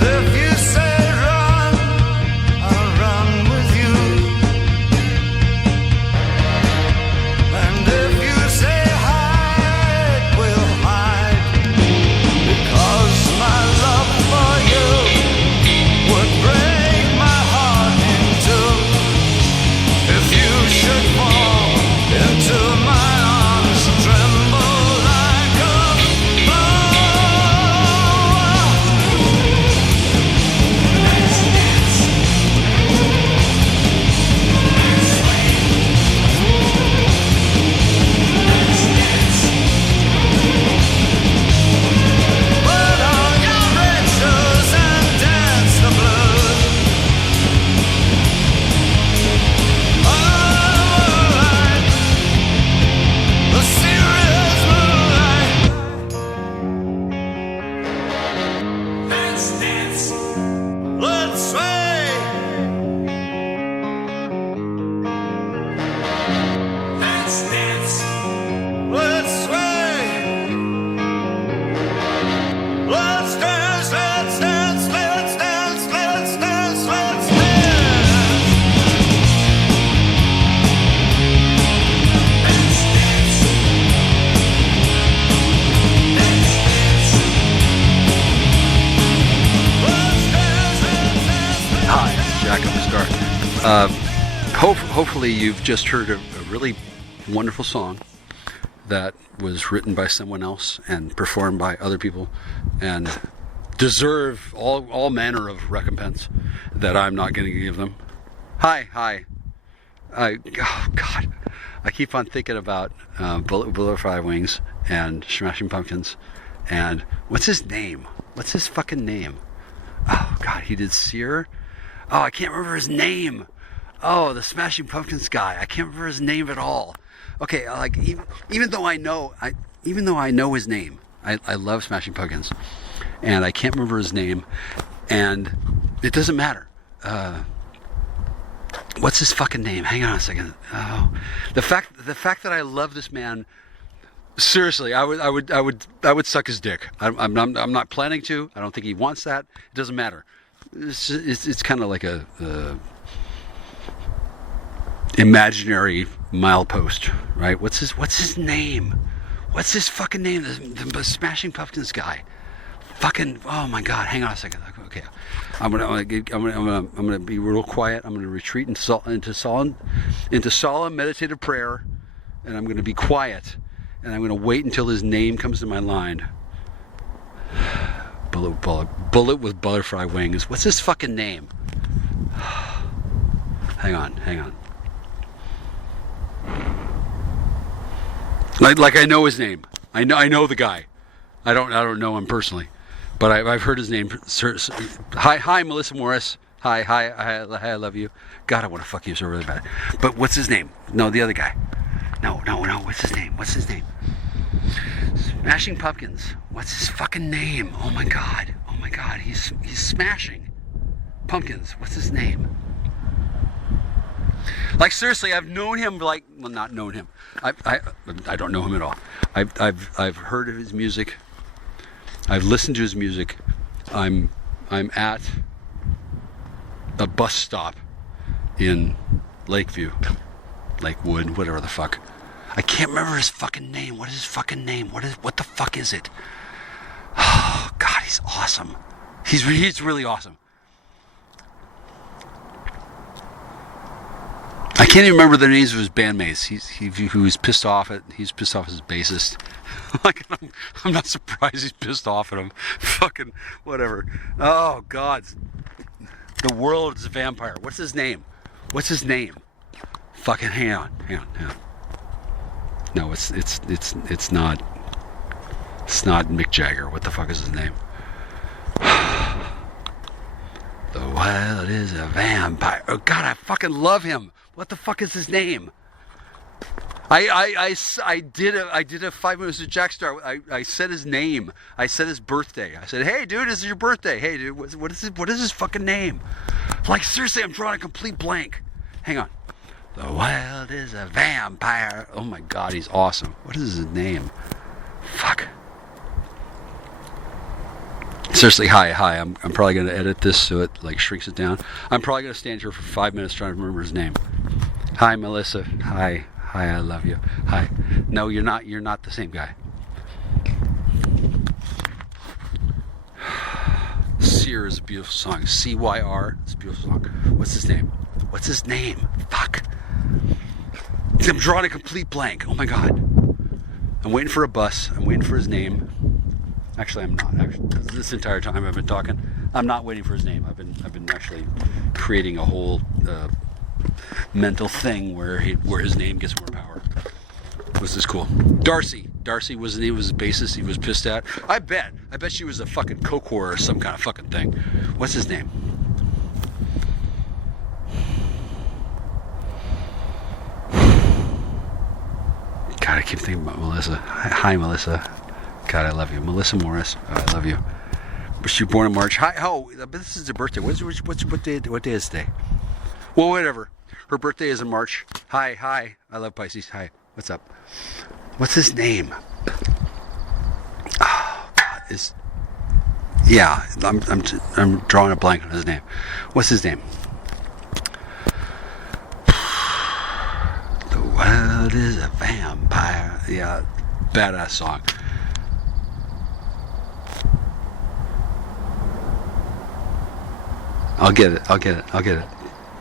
If you say run, I'll run with you. And if you say hide, we'll hide. Because my love for you would break my heart in two. If you should fall into my arms, tremble like a flower. Let's dance. Let's sway. Let's dance. Put on your red shoes and dance the blues. Moonlight, the serious moonlight. Let's dance. Let's sway. Let's dance. Let's sway. Let's dance. Let's dance. Let's dance. Let's dance. Let's dance. Let's dance. Let's dance. Hi, this is Jack Upstar. Hopefully you've just heard a really wonderful song that was written by someone else and performed by other people and deserve all manner of recompense that I'm not going to give them. Hi. Oh God, I keep on thinking about Butterfly Wings and Smashing Pumpkins and what's his name? What's his fucking name? Oh God, he did Sear. Oh, I can't remember his name. Oh, the Smashing Pumpkins guy. I can't remember his name at all. Okay, like even though I know his name, I love Smashing Pumpkins, and I can't remember his name, and it doesn't matter. What's his fucking name? Hang on a second. Oh, the fact that I love this man. Seriously, I would suck his dick. I'm not planning to. I don't think he wants that. It doesn't matter. It's kind of like a imaginary milepost, right? What's his name? What's his fucking name? The Smashing Pumpkins guy. Fucking, oh my God! Hang on a second. Okay, I'm gonna be real quiet. I'm gonna retreat into solemn meditative prayer, and I'm gonna be quiet, and I'm gonna wait until his name comes to my mind. Bullet with butterfly wings. What's his fucking name? Hang on. Like I know his name. I know the guy. I don't know him personally, but I've heard his name. Hi, Melissa Morris. Hi, I love you. God, I want to fuck you so really bad. But what's his name? No, the other guy. No. What's his name? Smashing Pumpkins. What's his fucking name? Oh my God. He's Smashing Pumpkins. What's his name? Like seriously, I've known him. Not known him. I don't know him at all. I've heard of his music. I've listened to his music. I'm at a bus stop in Lakewood, whatever the fuck. I can't remember his fucking name. What is his fucking name? What the fuck is it? Oh God, he's awesome. He's really awesome. I can't even remember the names of his bandmates. He was pissed off at. He's pissed off as his bassist. Like I'm not surprised he's pissed off at him. Fucking whatever. Oh God, the world is a vampire. What's his name? Fucking hang on. No, it's not. It's not Mick Jagger. What the fuck is his name? The world is a vampire. Oh God, I fucking love him. What the fuck is his name? I did a 5 minutes of Jackstar. I said his name. I said his birthday. I said, hey dude, this is your birthday. Hey dude, what is his fucking name? Like seriously, I'm drawing a complete blank. Hang on. The world is a vampire. Oh my God, he's awesome. What is his name? Fuck. Seriously, hi. I'm probably gonna edit this so it like shrinks it down. I'm probably gonna stand here for 5 minutes trying to remember his name. Hi, Melissa. Hi, I love you. Hi. No, you're not. You're not the same guy. Sear is a beautiful song. CYR. It's a beautiful song. What's his name? Fuck. I'm drawing a complete blank. Oh my God. I'm waiting for a bus. I'm waiting for his name. Actually, I'm not. This entire time I've been talking, I'm not waiting for his name. I've been actually creating a whole mental thing where his name gets more power. Was this cool? Darcy was his name. Was his bassist. He was pissed at. I bet she was a fucking coke whore or some kind of fucking thing. What's his name? God, I keep thinking about Melissa. Hi, Melissa. God, I love you. Melissa Morris. Oh, I love you. Was she born in March? Hi, but this is her birthday. What day is today? Well, whatever. Her birthday is in March. Hi. I love Pisces. Hi. What's up? What's his name? Oh, God, I'm drawing a blank on his name. What's his name? The world is a vampire. Yeah, badass song. I'll get it.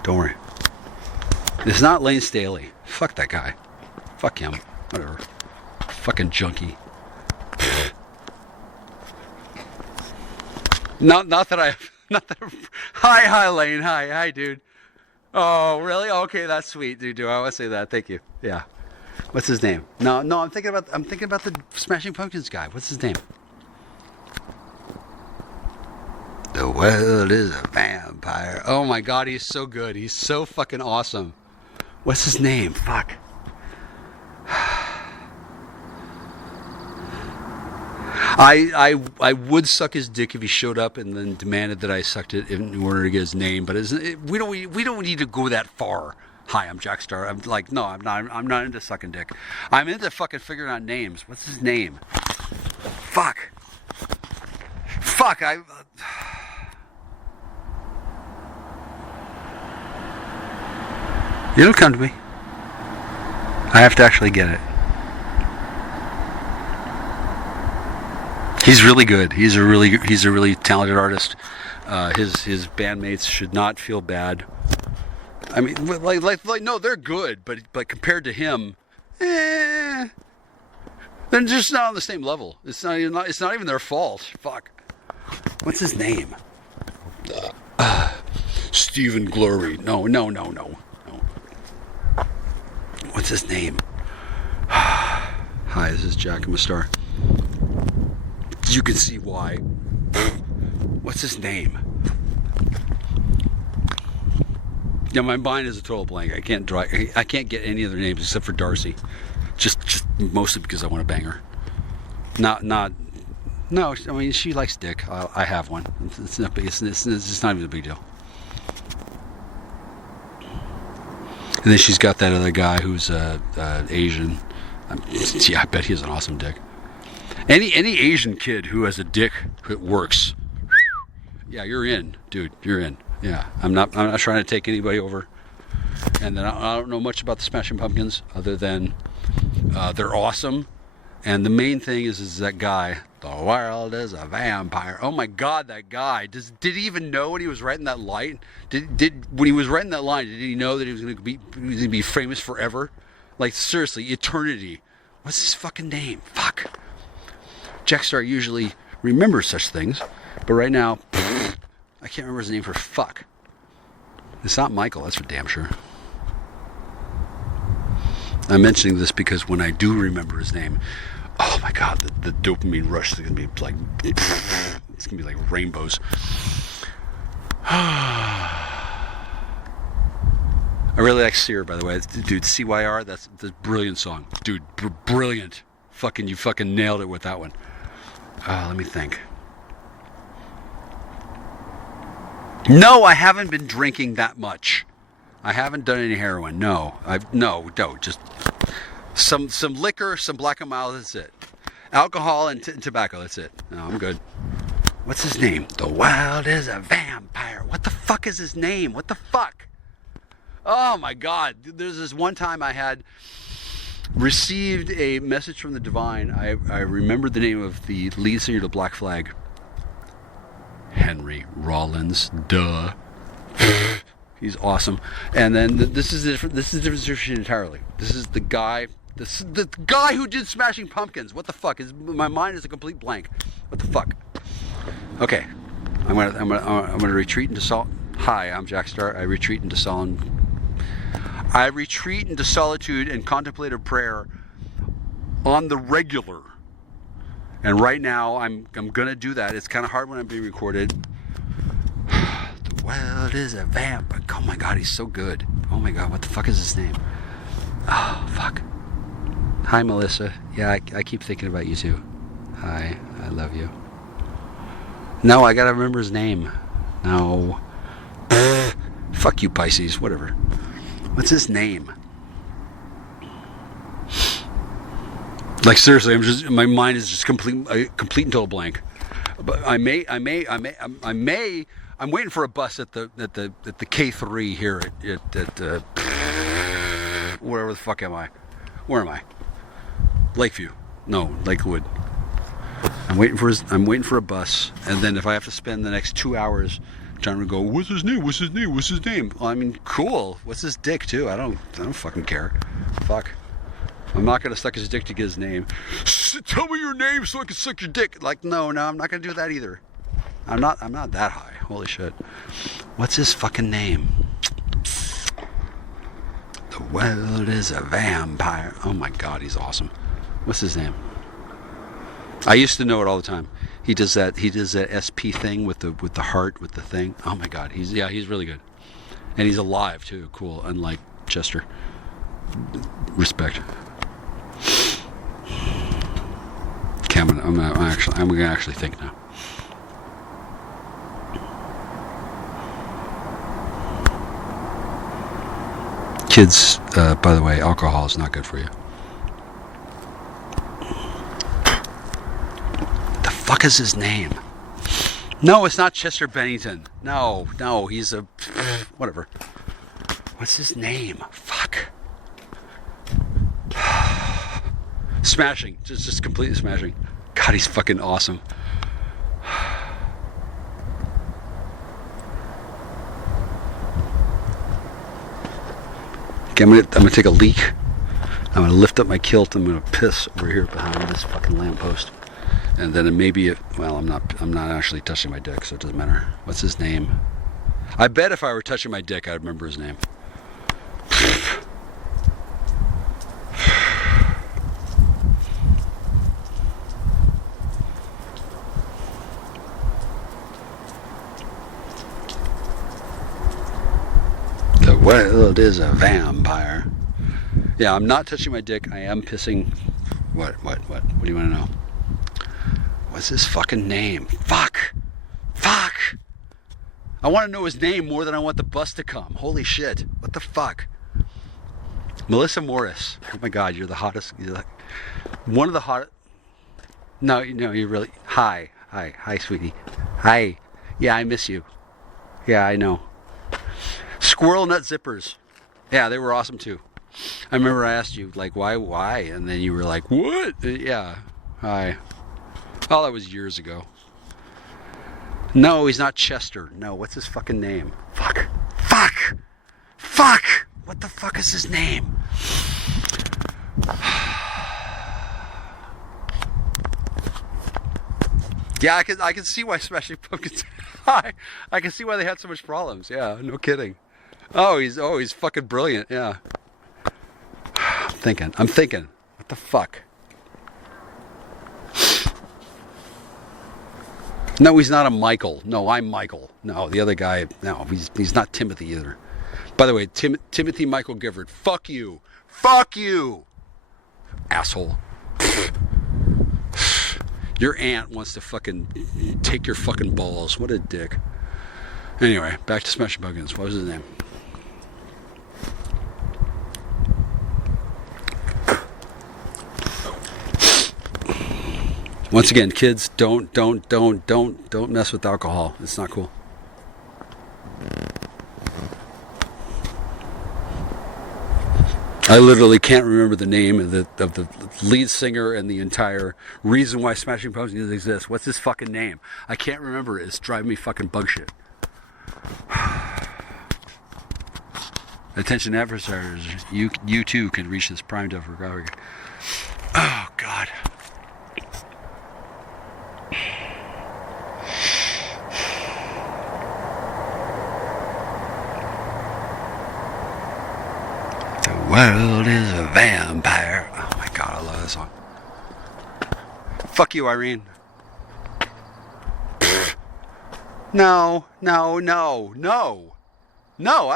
Don't worry. It's not Lane Staley. Fuck that guy. Fuck him. Whatever. Fucking junkie. Not that I. Hi, Lane. Hi, dude. Oh, really? Okay, that's sweet, dude. I want to say that. Thank you. Yeah. What's his name? No. I'm thinking about the Smashing Pumpkins guy. What's his name? The world is a vampire. Oh my God, he's so good. He's so fucking awesome. What's his name? Fuck. I would suck his dick if he showed up and then demanded that I sucked it in order to get his name, but we don't need to go that far. Hi, I'm Jackstar. I'm like, no, I'm not into sucking dick. I'm into fucking figuring out names. What's his name? Fuck. It'll come to me. I have to actually get it. He's really good. He's a really talented artist. His bandmates should not feel bad. I mean, like no, they're good, but compared to him, they're just not on the same level. It's not even their fault. Fuck. What's his name? Stephen Glory. No. What's his name? Hi, Hi, this is Jack. I'm a star. You can see why. What's his name? Yeah, my mind is a total blank. I can't get any other names except for Darcy. Just mostly because I want to bang her. No. I mean, she likes dick. I have one. It's not big. It's just not even a big deal. And then she's got that other guy who's Asian. Yeah, I bet he has an awesome dick. Any Asian kid who has a dick that works, yeah, you're in, dude. You're in. Yeah, I'm not trying to take anybody over. And then I don't know much about the Smashing Pumpkins other than they're awesome. And the main thing is that guy. The world is a vampire. Oh my God, that guy. Did he even know when he was writing that line? When he was writing that line, did he know that he was going to be famous forever? Like seriously, eternity. What's his fucking name? Fuck. Jackstar usually remembers such things, but right now, I can't remember his name for fuck. It's not Michael, that's for damn sure. I'm mentioning this because when I do remember his name, oh my God, the dopamine rush is going to be like, it's going to be like rainbows. I really like Sear, by the way. Dude, CYR, that's a brilliant song. Dude, brilliant. You fucking nailed it with that one. Let me think. No, I haven't been drinking that much. I haven't done any heroin. No, just some liquor, some Black and Mild. That's it. Alcohol and tobacco. That's it. No, I'm good. What's his name? The world is a vampire. What the fuck is his name? What the fuck? Oh my God. There's this one time I had received a message from the divine. I remembered the name of the lead singer to Black Flag. Henry Rollins. Duh. He's awesome. And then this is different. This is different situation entirely. This is the guy. The guy who did Smashing Pumpkins. What the fuck? My mind is a complete blank. What the fuck? Okay, I'm gonna retreat into salt. Hi, I'm Jackstar. I retreat into solitude and contemplative prayer on the regular. And right now, I'm gonna do that. It's kind of hard when I'm being recorded. The world is a vampire. Oh my God, he's so good. Oh my God, what the fuck is his name? Oh fuck. Hi, Melissa. Yeah, I keep thinking about you too. Hi, I love you. No, I gotta remember his name. No. Fuck you, Pisces. Whatever. What's his name? Like seriously, my mind is just complete and total blank. But I'm waiting for a bus at the K3 here at wherever the fuck am I? Where am I? Lakeview. No, Lakewood. I'm waiting for a bus, and then if I have to spend the next 2 hours trying to go, what's his name? Well, I mean, cool. What's his dick too? I don't fucking care. Fuck. I'm not gonna suck his dick to get his name. Tell me your name so I can suck your dick. Like, no, I'm not gonna do that either. I'm not that high. Holy shit. What's his fucking name? The world is a vampire. Oh my God, he's awesome. What's his name? I used to know it all the time. He does that SP thing with the heart, with the thing. Oh my God, he's really good. And he's alive too. Cool. Unlike Chester. Respect. Okay, I'm gonna actually think now. Kids, by the way, alcohol is not good for you. The fuck is his name? No, it's not Chester Bennington. No, he's a whatever. What's his name? Fuck. Smashing, just completely smashing. God, he's fucking awesome. Okay, I'm gonna take a leak. I'm gonna lift up my kilt. I'm gonna piss over here behind this fucking lamppost, and then I'm not actually touching my dick, so it doesn't matter. What's his name? I bet if I were touching my dick, I'd remember his name. world is a vampire. Yeah, I'm not touching my dick. I am pissing. What do you want to know? What's his fucking name? Fuck. I want to know his name more than I want the bus to come. Holy shit. What the fuck? Melissa Morris. Oh my God, you're the hottest. You're like one of the hottest. No, you're really. Hi, sweetie. Hi. Yeah, I miss you. Yeah, I know. Squirrel Nut Zippers. Yeah, they were awesome too. I remember I asked you, like, why? And then you were like, what? Yeah. Hi. Oh, that was years ago. No, he's not Chester. No, what's his fucking name? Fuck. What the fuck is his name? Yeah, I can see why Smashing Pumpkins. I can see why they had so much problems. Yeah, no kidding. Oh, he's fucking brilliant. Yeah. I'm thinking. What the fuck? No, he's not a Michael. No, I'm Michael. No, the other guy. No, he's not Timothy either. By the way, Timothy Michael Gifford. Fuck you, asshole. Your aunt wants to fucking take your fucking balls. What a dick. Anyway, back to Smashing Pumpkins. What was his name? Once again, kids, don't mess with alcohol. It's not cool. I literally can't remember the name of the lead singer and the entire reason why Smashing Pumpkins exists. What's his fucking name? I can't remember it. It's driving me fucking bug shit. Attention adversaries, you too can reach this prime time for recovery. Oh God. The world is a vampire. Oh my God, I love this song. Fuck you, Irene. No, I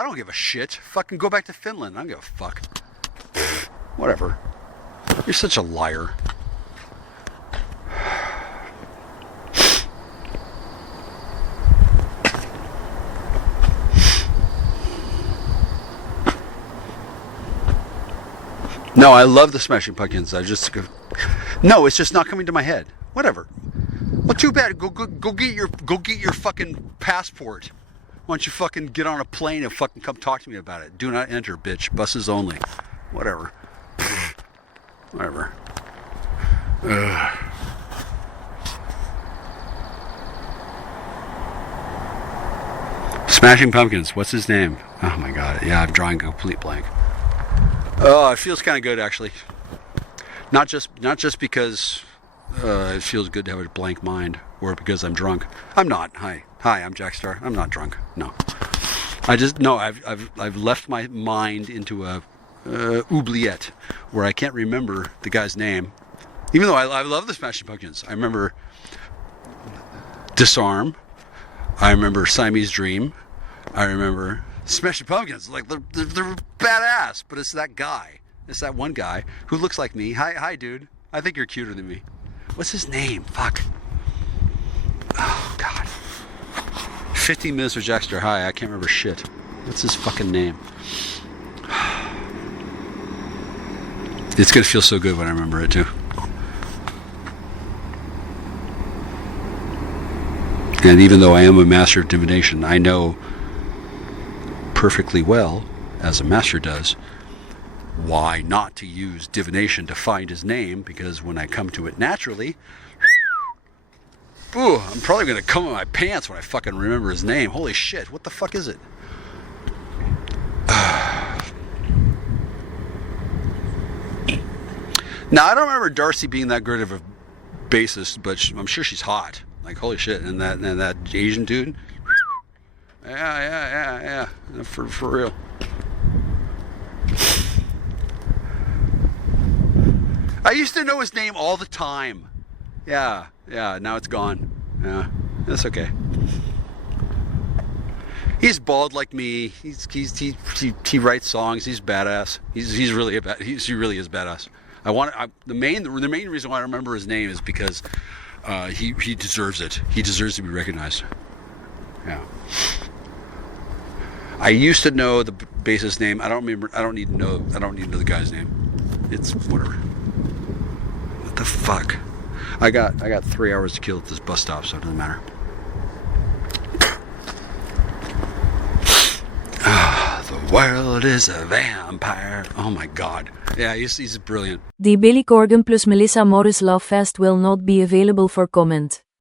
don't give a shit. Fucking go back to Finland. I don't give a fuck. Whatever. You're such a liar. No, I love the Smashing Pumpkins. No, it's just not coming to my head. Whatever. Well, too bad. Go get your fucking passport. Why don't you fucking get on a plane and fucking come talk to me about it? Do not enter, bitch. Buses only. Whatever. Whatever. Ugh. Smashing Pumpkins. What's his name? Oh my God. Yeah, I'm drawing a complete blank. Oh, it feels kind of good actually. Not just because it feels good to have a blank mind, or because I'm drunk. I'm not. Hi, I'm Jackstar. I'm not drunk. No. I've left my mind into a oubliette where I can't remember the guy's name. Even though I love the Smashing Pumpkins. I remember Disarm. I remember Siamese Dream. I remember Smashing Pumpkins. Like they're badass, but it's that guy. It's that one guy who looks like me. Hi, dude. I think you're cuter than me. What's his name? Fuck. Oh God. 15 minutes with Jackstar. Hi, I can't remember shit. What's his fucking name? It's gonna feel so good when I remember it too. And even though I am a master of divination, I know perfectly well, as a master does, why not to use divination to find his name, because when I come to it naturally, ooh, I'm probably going to come in my pants when I fucking remember his name. Holy shit, what the fuck is it? Now, I don't remember Darcy being that good of a bassist, but I'm sure she's hot. Like, holy shit. And that Asian dude? Yeah. For real. I used to know his name all the time. Yeah, now it's gone. Yeah, that's okay. He's bald like me. He writes songs. He's badass. He really is badass. The main reason why I remember his name is because he deserves it. He deserves to be recognized. Yeah. I used to know the bassist name. I don't remember. I don't need to know the guy's name. It's whatever. What the fuck? I got 3 hours to kill at this bus stop, so it doesn't matter. The world is a vampire. Oh my god. Yeah, he's brilliant. The Billy Corgan plus Melissa Morris Love Fest will not be available for comment.